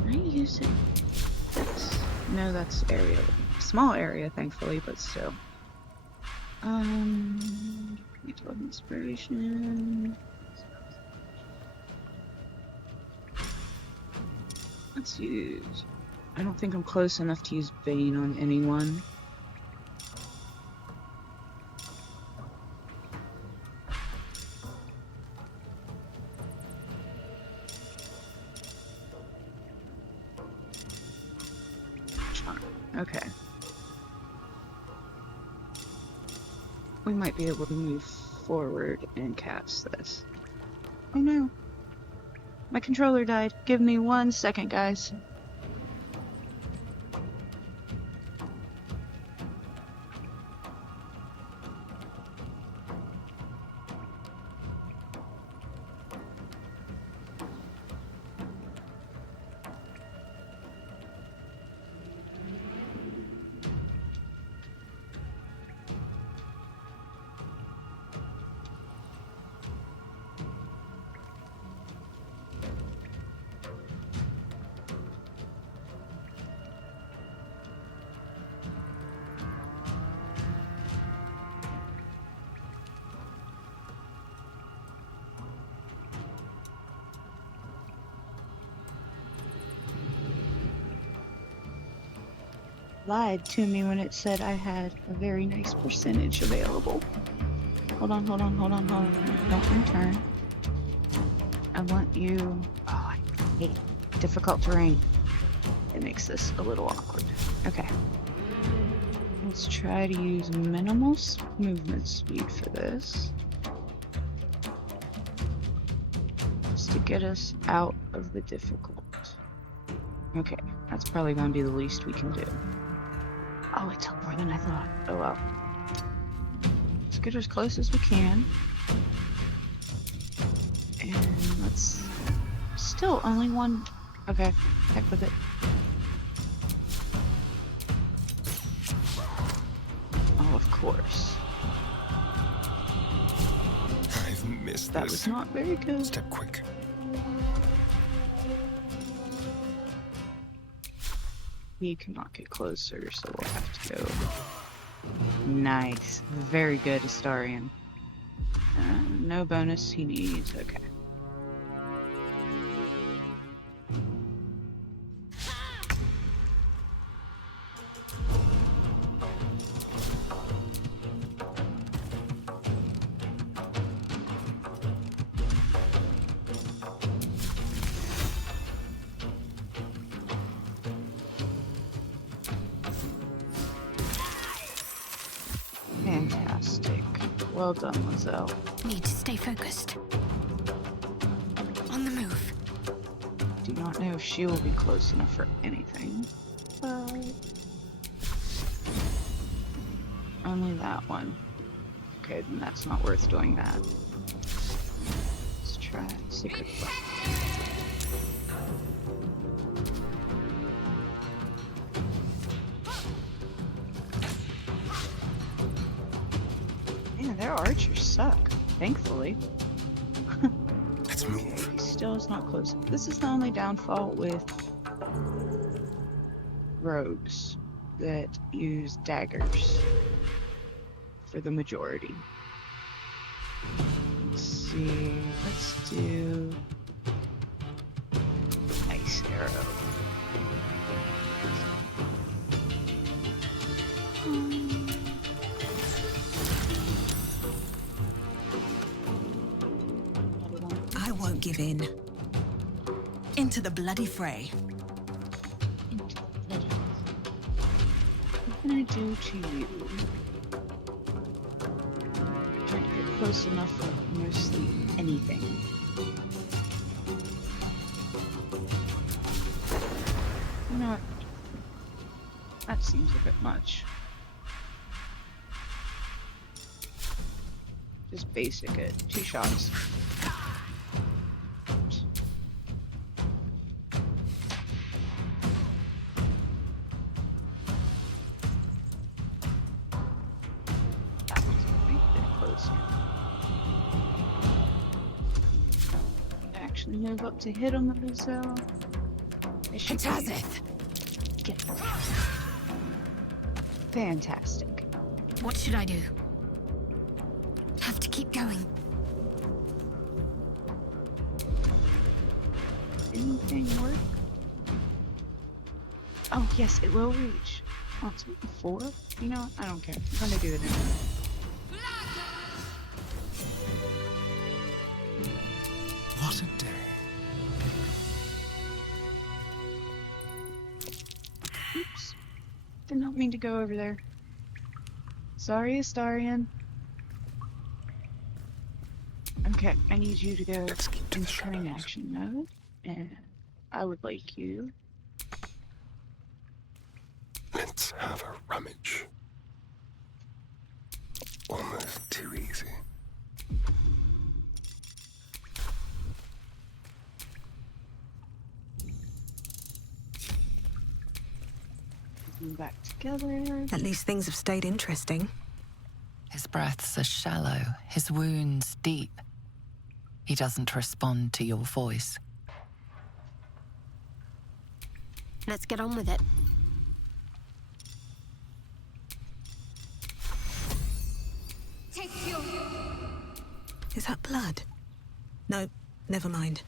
Can I use it? No, that's area. Small area, thankfully, but still. Need to love inspiration. Let's use... I don't think I'm close enough to use Bane on anyone. Okay. We might be able to move forward and cast this. Oh no. My controller died. Give me 1 second, guys. Lied to me when it said I had a very nice percentage available. Hold on. Don't return. I want you... Oh, I hate difficult terrain. It makes this a little awkward. Okay. Let's try to use minimal movement speed for this. Just to get us out of the difficult. Okay, that's probably going to be the least we can do. Oh, it took more than I thought. Oh well. Let's get as close as we can. And let's... Still only one... Okay, heck with it. Oh, of course. I've missed that this. Was not very good. Step quick. He cannot get closer, so we'll have to go. Nice. Very good, Astarion. No bonus he needs. Okay. Well done, Lizelle. Need to stay focused. On the move. Do not know if she will be close enough for anything, but only that one. Okay, then that's not worth doing that. Let's try secret weapon. Man, their archers suck, thankfully. Let's move. He still is not close. This is the only downfall with rogues that use daggers for the majority. Let's see. Let's do ice arrow. I won't give in. Into the bloody fray. What can I do to you? Trying to get close enough for mostly anything. You know what? That seems a bit much. Just basic it. 2 shots. Actually move up to hit him with his Get fantastic. What should I do? Have to keep going. Anything work? Oh yes, it will reach. Oh, it's 4? You know what? I don't care. I'm gonna do it anyway. What a day. Oops. Did not mean to go over there. Sorry, Astarion. Okay, I need you to go into train action mode, and I would like you. Let's have a rummage. Almost too easy. Back together. At least things have stayed interesting. His breaths are shallow, his wounds deep. He doesn't respond to your voice. Let's get on with it. Take you. Is that blood? No, never mind.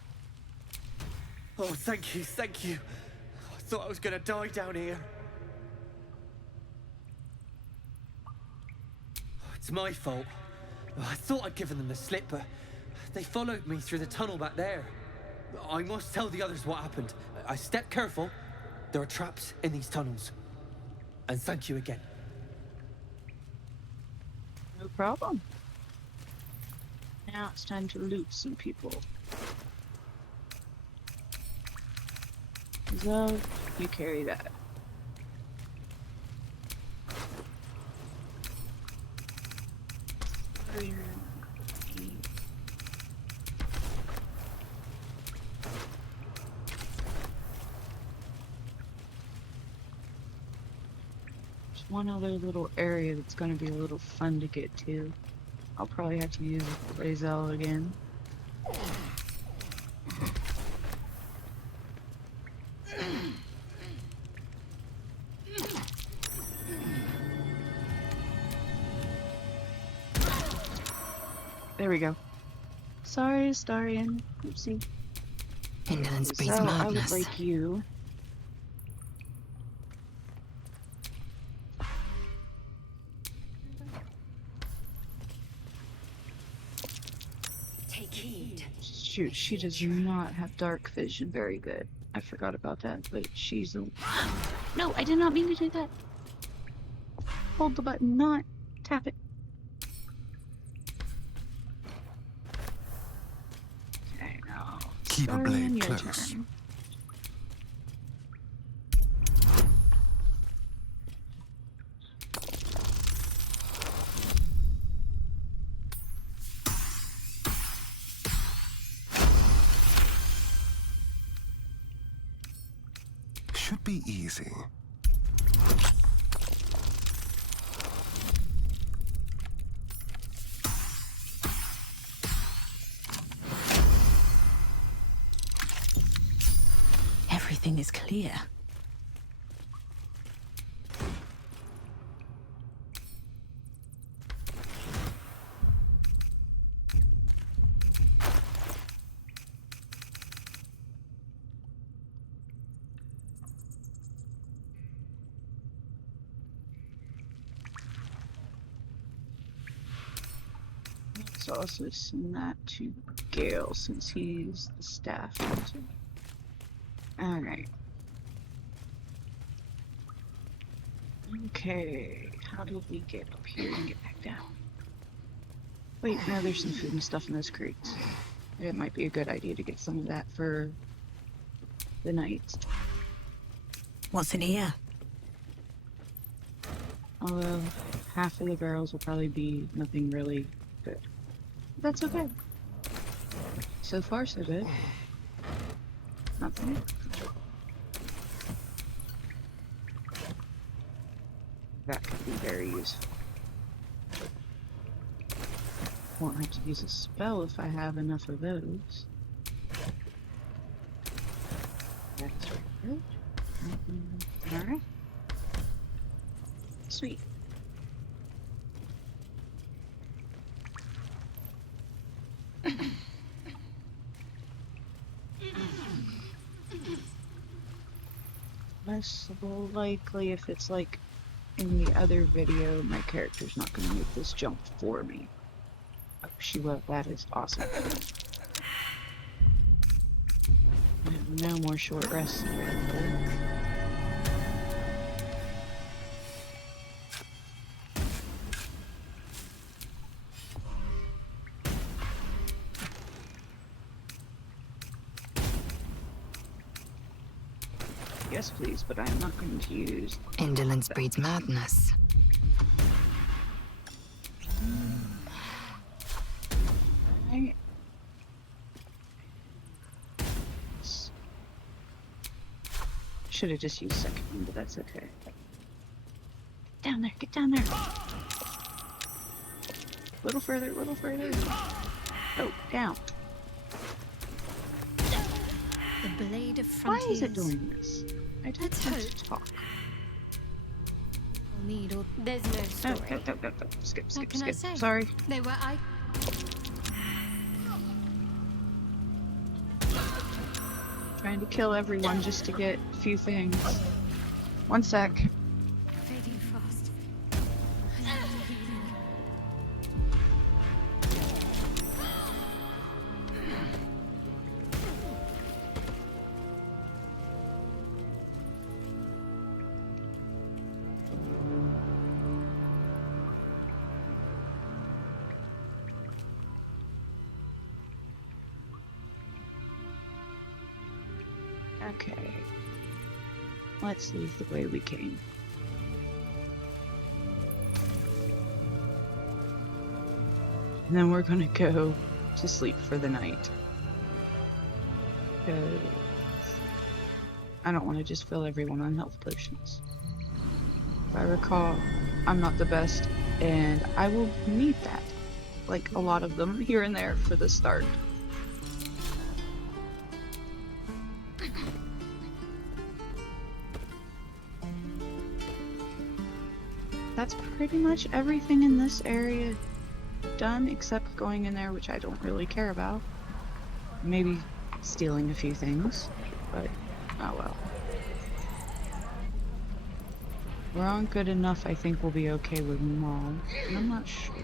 Oh, thank you, thank you. I thought I was gonna die down here. It's my fault. I thought I'd given them the slip, but they followed me through the tunnel back there. I must tell the others what happened. I stepped careful. There are traps in these tunnels. And thank you again. No problem. Now it's time to loot some people. So, you carry that. There's one other little area that's going to be a little fun to get to. I'll probably have to use Lazel again. There we go. Sorry, Astarion. Oopsie. Indolence So breeds I madness. would like you. Take heed. Shoot, she does not have dark vision very good. I forgot about that, but she's a... No, I did not mean to do that. Hold the button, not tap it. Keep a blade close. Turn. Should be easy. Everything is clear. Let's also send that to Gale since he's the staff. Alright. Okay, how do we get up here and get back down? Wait, no, there's some food and stuff in those crates. It might be a good idea to get some of that for the night. What's in here? Although, half of the barrels will probably be nothing really good. That's okay. So far, so good. Nothing. That could be very useful. Won't have to use a spell if I have enough of those. That's good. Alright. Sweet. Less likely if it's like in the other video, my character's not going to make this jump for me. Oh, she will. That is awesome. I have no more short rests here. Yes, please, but I'm not going to use... Indolence breeds madness. Right. Should have just used second one, but that's okay. Down there, get down there. A little further, a little further. Oh, down. The blade of frontiers. Why is it doing this? I don't want to talk. We'll need all... There's no story. No. Skip, What can I say? Sorry. They were Trying to kill everyone just to get a few things. One sec. fading fast. Okay. Let's leave the way we came. And then we're gonna go to sleep for the night. Because I don't want to just fill everyone on health potions. If I recall, I'm not the best, and I will need that. Like a lot of them here and there for the start. That's pretty much everything in this area done, except going in there, which I don't really care about. Maybe stealing a few things, but oh well. We're on good enough, I think we'll be okay with Maul. I'm not sure.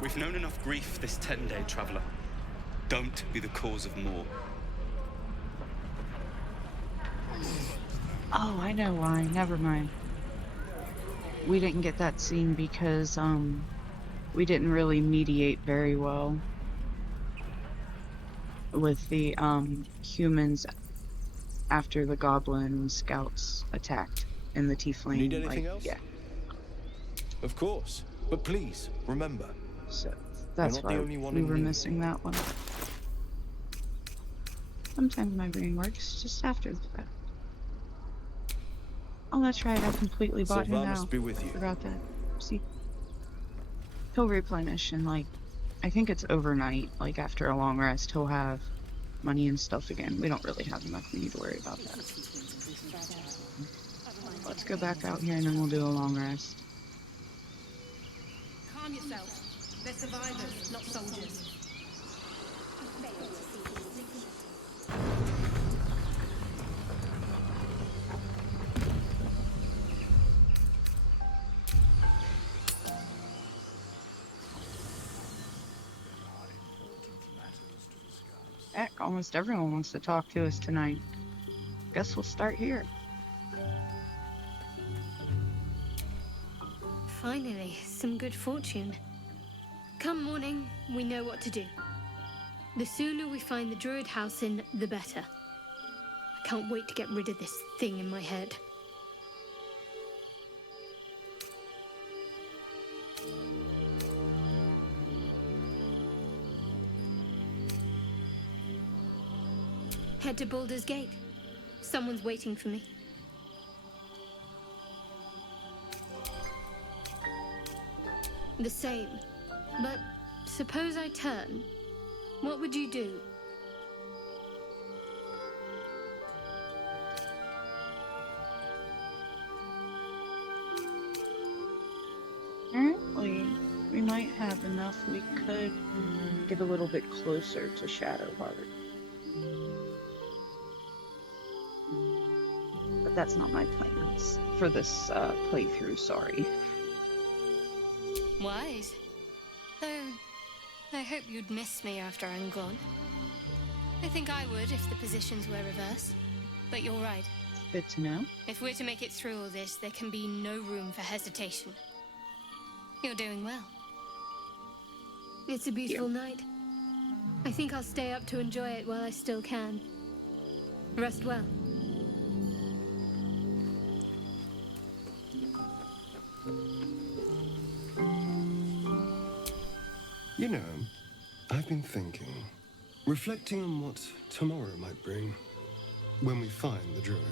We've known enough grief this 10-day traveler. Don't be the cause of more. Oh, I know why. Never mind. We didn't get that scene because, we didn't really mediate very well with the humans after the goblin scouts attacked and the tiefling. Need anything like, else? Yeah. Of course. But please, remember. So You're that's not why the only one we in were need. missing that one. Sometimes my brain works just after the fact. Oh, that's right. I completely bought him Sylvanas out. be with you. Forgot that. See, he'll replenish and like, I think it's overnight. Like after a long rest, he'll have money and stuff again. We don't really have enough. We need to worry about that. Let's go back out here and then we'll do a long rest. Calm yourself. They're survivors, not soldiers. Heck, almost everyone wants to talk to us tonight. Guess we'll start here. Finally, some good fortune. Come morning, we know what to do. The sooner we find the druid house in, the better. I can't wait to get rid of this thing in my head. Head to Baldur's Gate. Someone's waiting for me. The same. But suppose I turn. What would you do? Apparently, we might have enough. We could get a little bit closer to Shadowheart. But that's not my plans for this playthrough, sorry. Wise. Though, I hope you'd miss me after I'm gone. I think I would if the positions were reversed. But you're right. Good to know. If we're to make it through all this, there can be no room for hesitation. You're doing well. It's a beautiful night. I think I'll stay up to enjoy it while I still can. Rest well. You know, I've been thinking, reflecting on what tomorrow might bring. When we find the druid,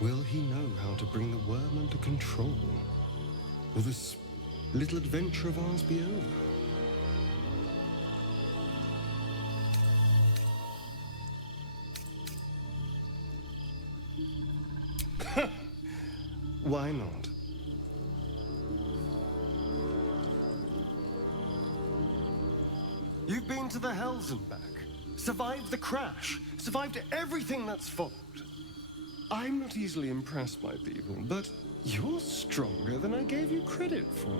will he know how to bring the worm under control? Will this little adventure of ours be over? Why not? You've been to the Hells and back, survived the crash, survived everything that's followed. I'm not easily impressed by people, but you're stronger than I gave you credit for.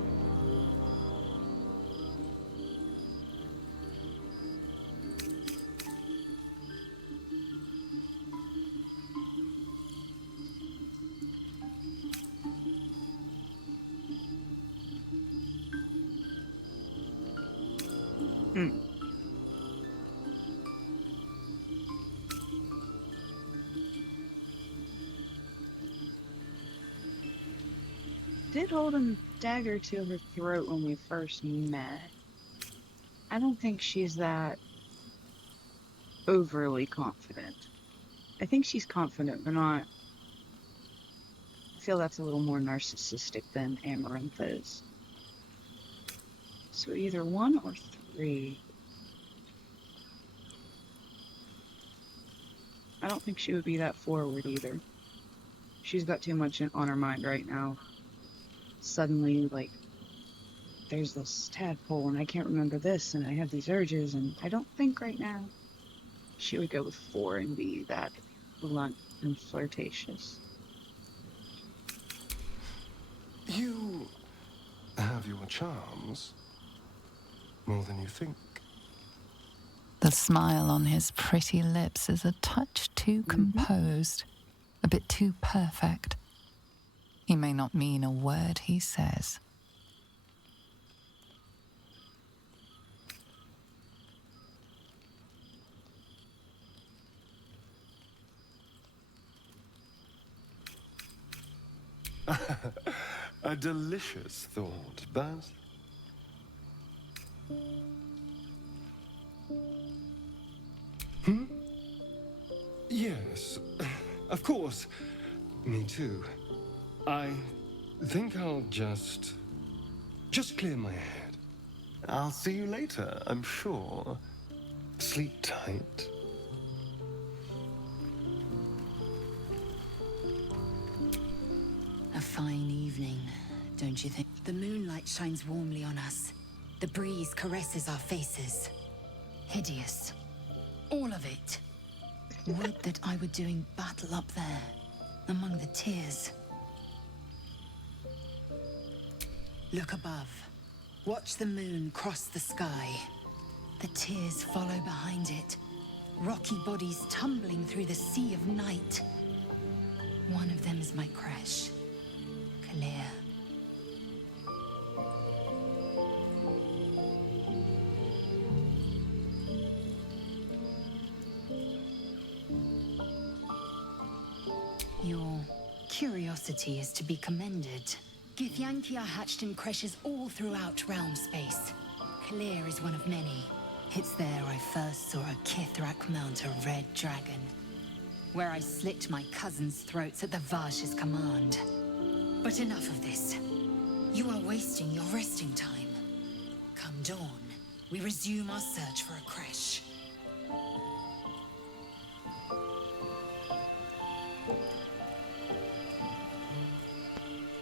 Did hold a dagger to her throat when we first met. I don't think she's that overly confident. I think she's confident, but not... I feel that's a little more narcissistic than Amaranth is. So either 1 or 3. I don't think she would be that forward either. She's got too much on her mind right now. Suddenly, like, there's this tadpole and I can't remember this and I have these urges and I don't think right now she would go with 4 and be that blunt and flirtatious. You have your charms, more than you think. The smile on his pretty lips is a touch too composed, a bit too perfect. He may not mean a word he says. A delicious thought, Baz. Yes, of course. Me too. I think I'll just clear my head. I'll see you later, I'm sure. Sleep tight. A fine evening, don't you think? The moonlight shines warmly on us. The breeze caresses our faces. Hideous. All of it. Would that I were doing battle up there, among the tears. Look above. Watch the moon cross the sky. The tears follow behind it. Rocky bodies tumbling through the sea of night. One of them's my crash. Clear. Your curiosity is to be commended. Githyanki are hatched in creches all throughout realm space. Clear is one of many. It's there I first saw a Kithrak mount a red dragon, where I slit my cousin's throats at the Vash's command. But enough of this. You are wasting your resting time. Come dawn, we resume our search for a creche.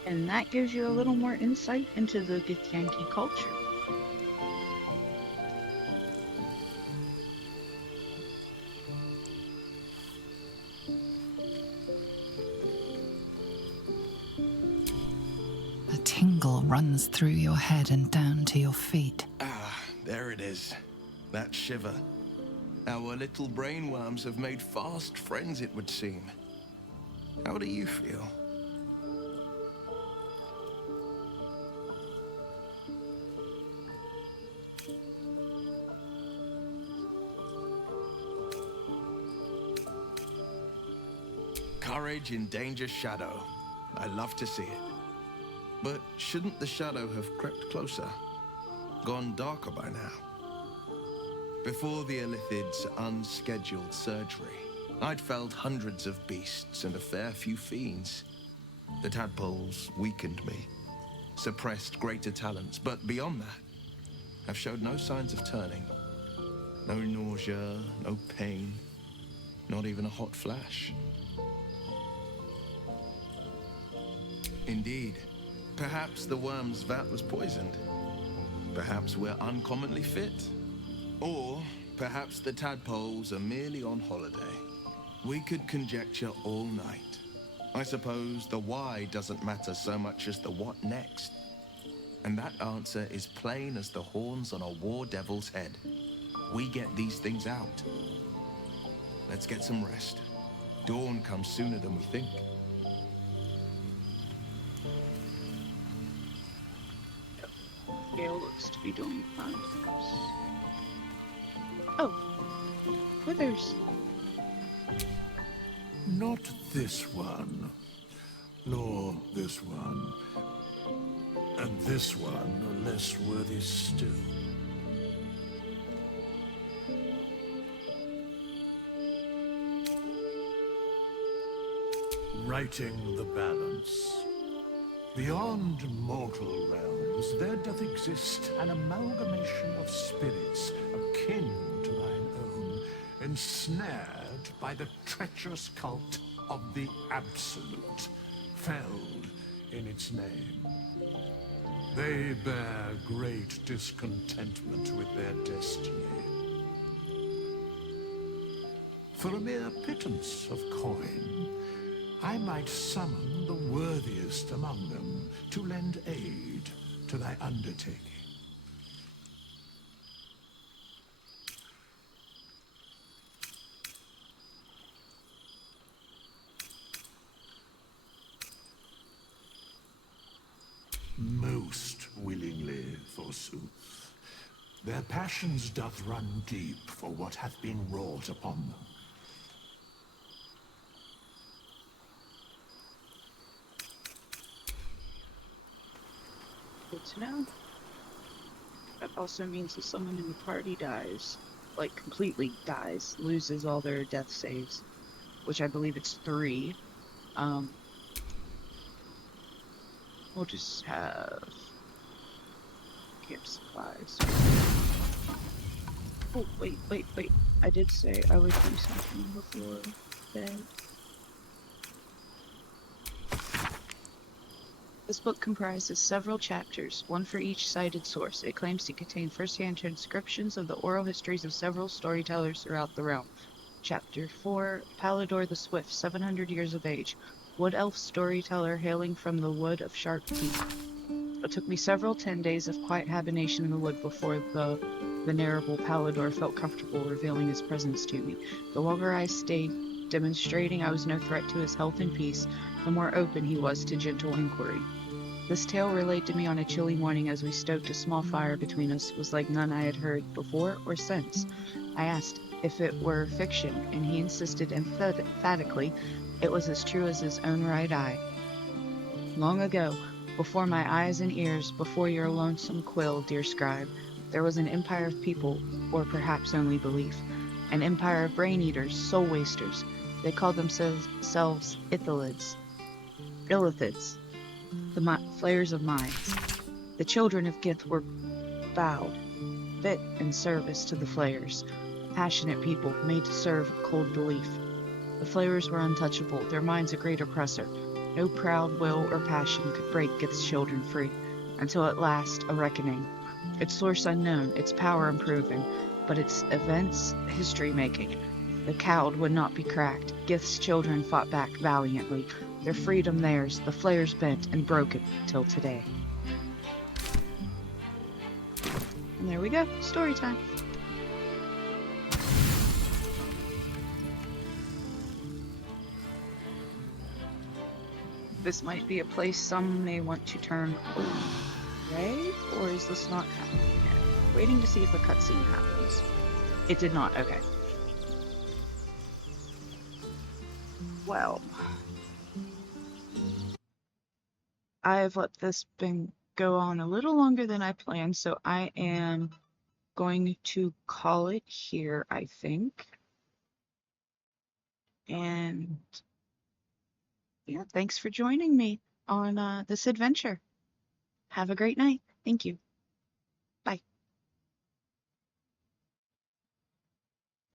And that gives you a little more insight into the Githyanki culture. A tingle runs through your head and down to your feet. Ah, there it is. That shiver. Our little brainworms have made fast friends, it would seem. How do you feel? Courage in danger's shadow. I love to see it. But shouldn't the shadow have crept closer? Gone darker by now? Before the Illithid's unscheduled surgery, I'd felled hundreds of beasts and a fair few fiends. The tadpoles weakened me, suppressed greater talents, but beyond that, I've showed no signs of turning. No nausea, no pain, not even a hot flash. Indeed. Perhaps the worm's vat was poisoned. Perhaps we're uncommonly fit. Or perhaps the tadpoles are merely on holiday. We could conjecture all night. I suppose the why doesn't matter so much as the what next. And that answer is plain as the horns on a war devil's head. We get these things out. Let's get some rest. Dawn comes sooner than we think. Gale looks to be doing fine. Oh, Withers. Not this one, nor this one, and this one are less worthy still. Righting the balance. Beyond mortal realms, there doth exist an amalgamation of spirits akin to thine own, ensnared by the treacherous cult of the Absolute, felled in its name. They bear great discontentment with their destiny. For a mere pittance of coin, I might summon the worthiest among them to lend aid to thy undertaking. Most willingly, forsooth. Their passions doth run deep for what hath been wrought upon them. Good to know. That also means that someone in the party dies. Like, completely dies. Loses all their death saves. Which I believe it's 3. We'll just have camp supplies. Oh, wait. I did say I would do something before bed. This book comprises several chapters, one for each cited source. It claims to contain first-hand transcriptions of the oral histories of several storytellers throughout the realm. Chapter 4, Baldur the Swift, 700 years of age. Wood elf storyteller hailing from the wood of Shark Peak. It took me several 10 days of quiet hibernation in the wood before the venerable Baldur felt comfortable revealing his presence to me. The longer I stayed demonstrating I was no threat to his health and peace, the more open he was to gentle inquiry. This tale relayed to me on a chilly morning as we stoked a small fire between us was like none I had heard before or since. I asked if it were fiction, and he insisted emphatically it was as true as his own right eye. Long ago, before my eyes and ears, before your lonesome quill, dear scribe, there was an empire of people, or perhaps only belief, an empire of brain-eaters, soul-wasters. They called themselves Illithids, the flayers of minds. The children of Gith were bowed, fit in service to the flayers, passionate people made to serve cold belief. The flayers were untouchable, their minds a great oppressor. No proud will or passion could break Gith's children free, until at last a reckoning. Its source unknown, its power unproven, but its events history-making. The cowed would not be cracked. Gith's children fought back valiantly, their freedom theirs, the flayers bent and broken till today. And there we go, story time. This might be a place some may want to turn away, or is this not happening yet? Waiting to see if a cutscene happens. It did not, okay. Well, I've let this go on a little longer than I planned, so I am going to call it here, I think. And yeah, thanks for joining me on this adventure. Have a great night. Thank you.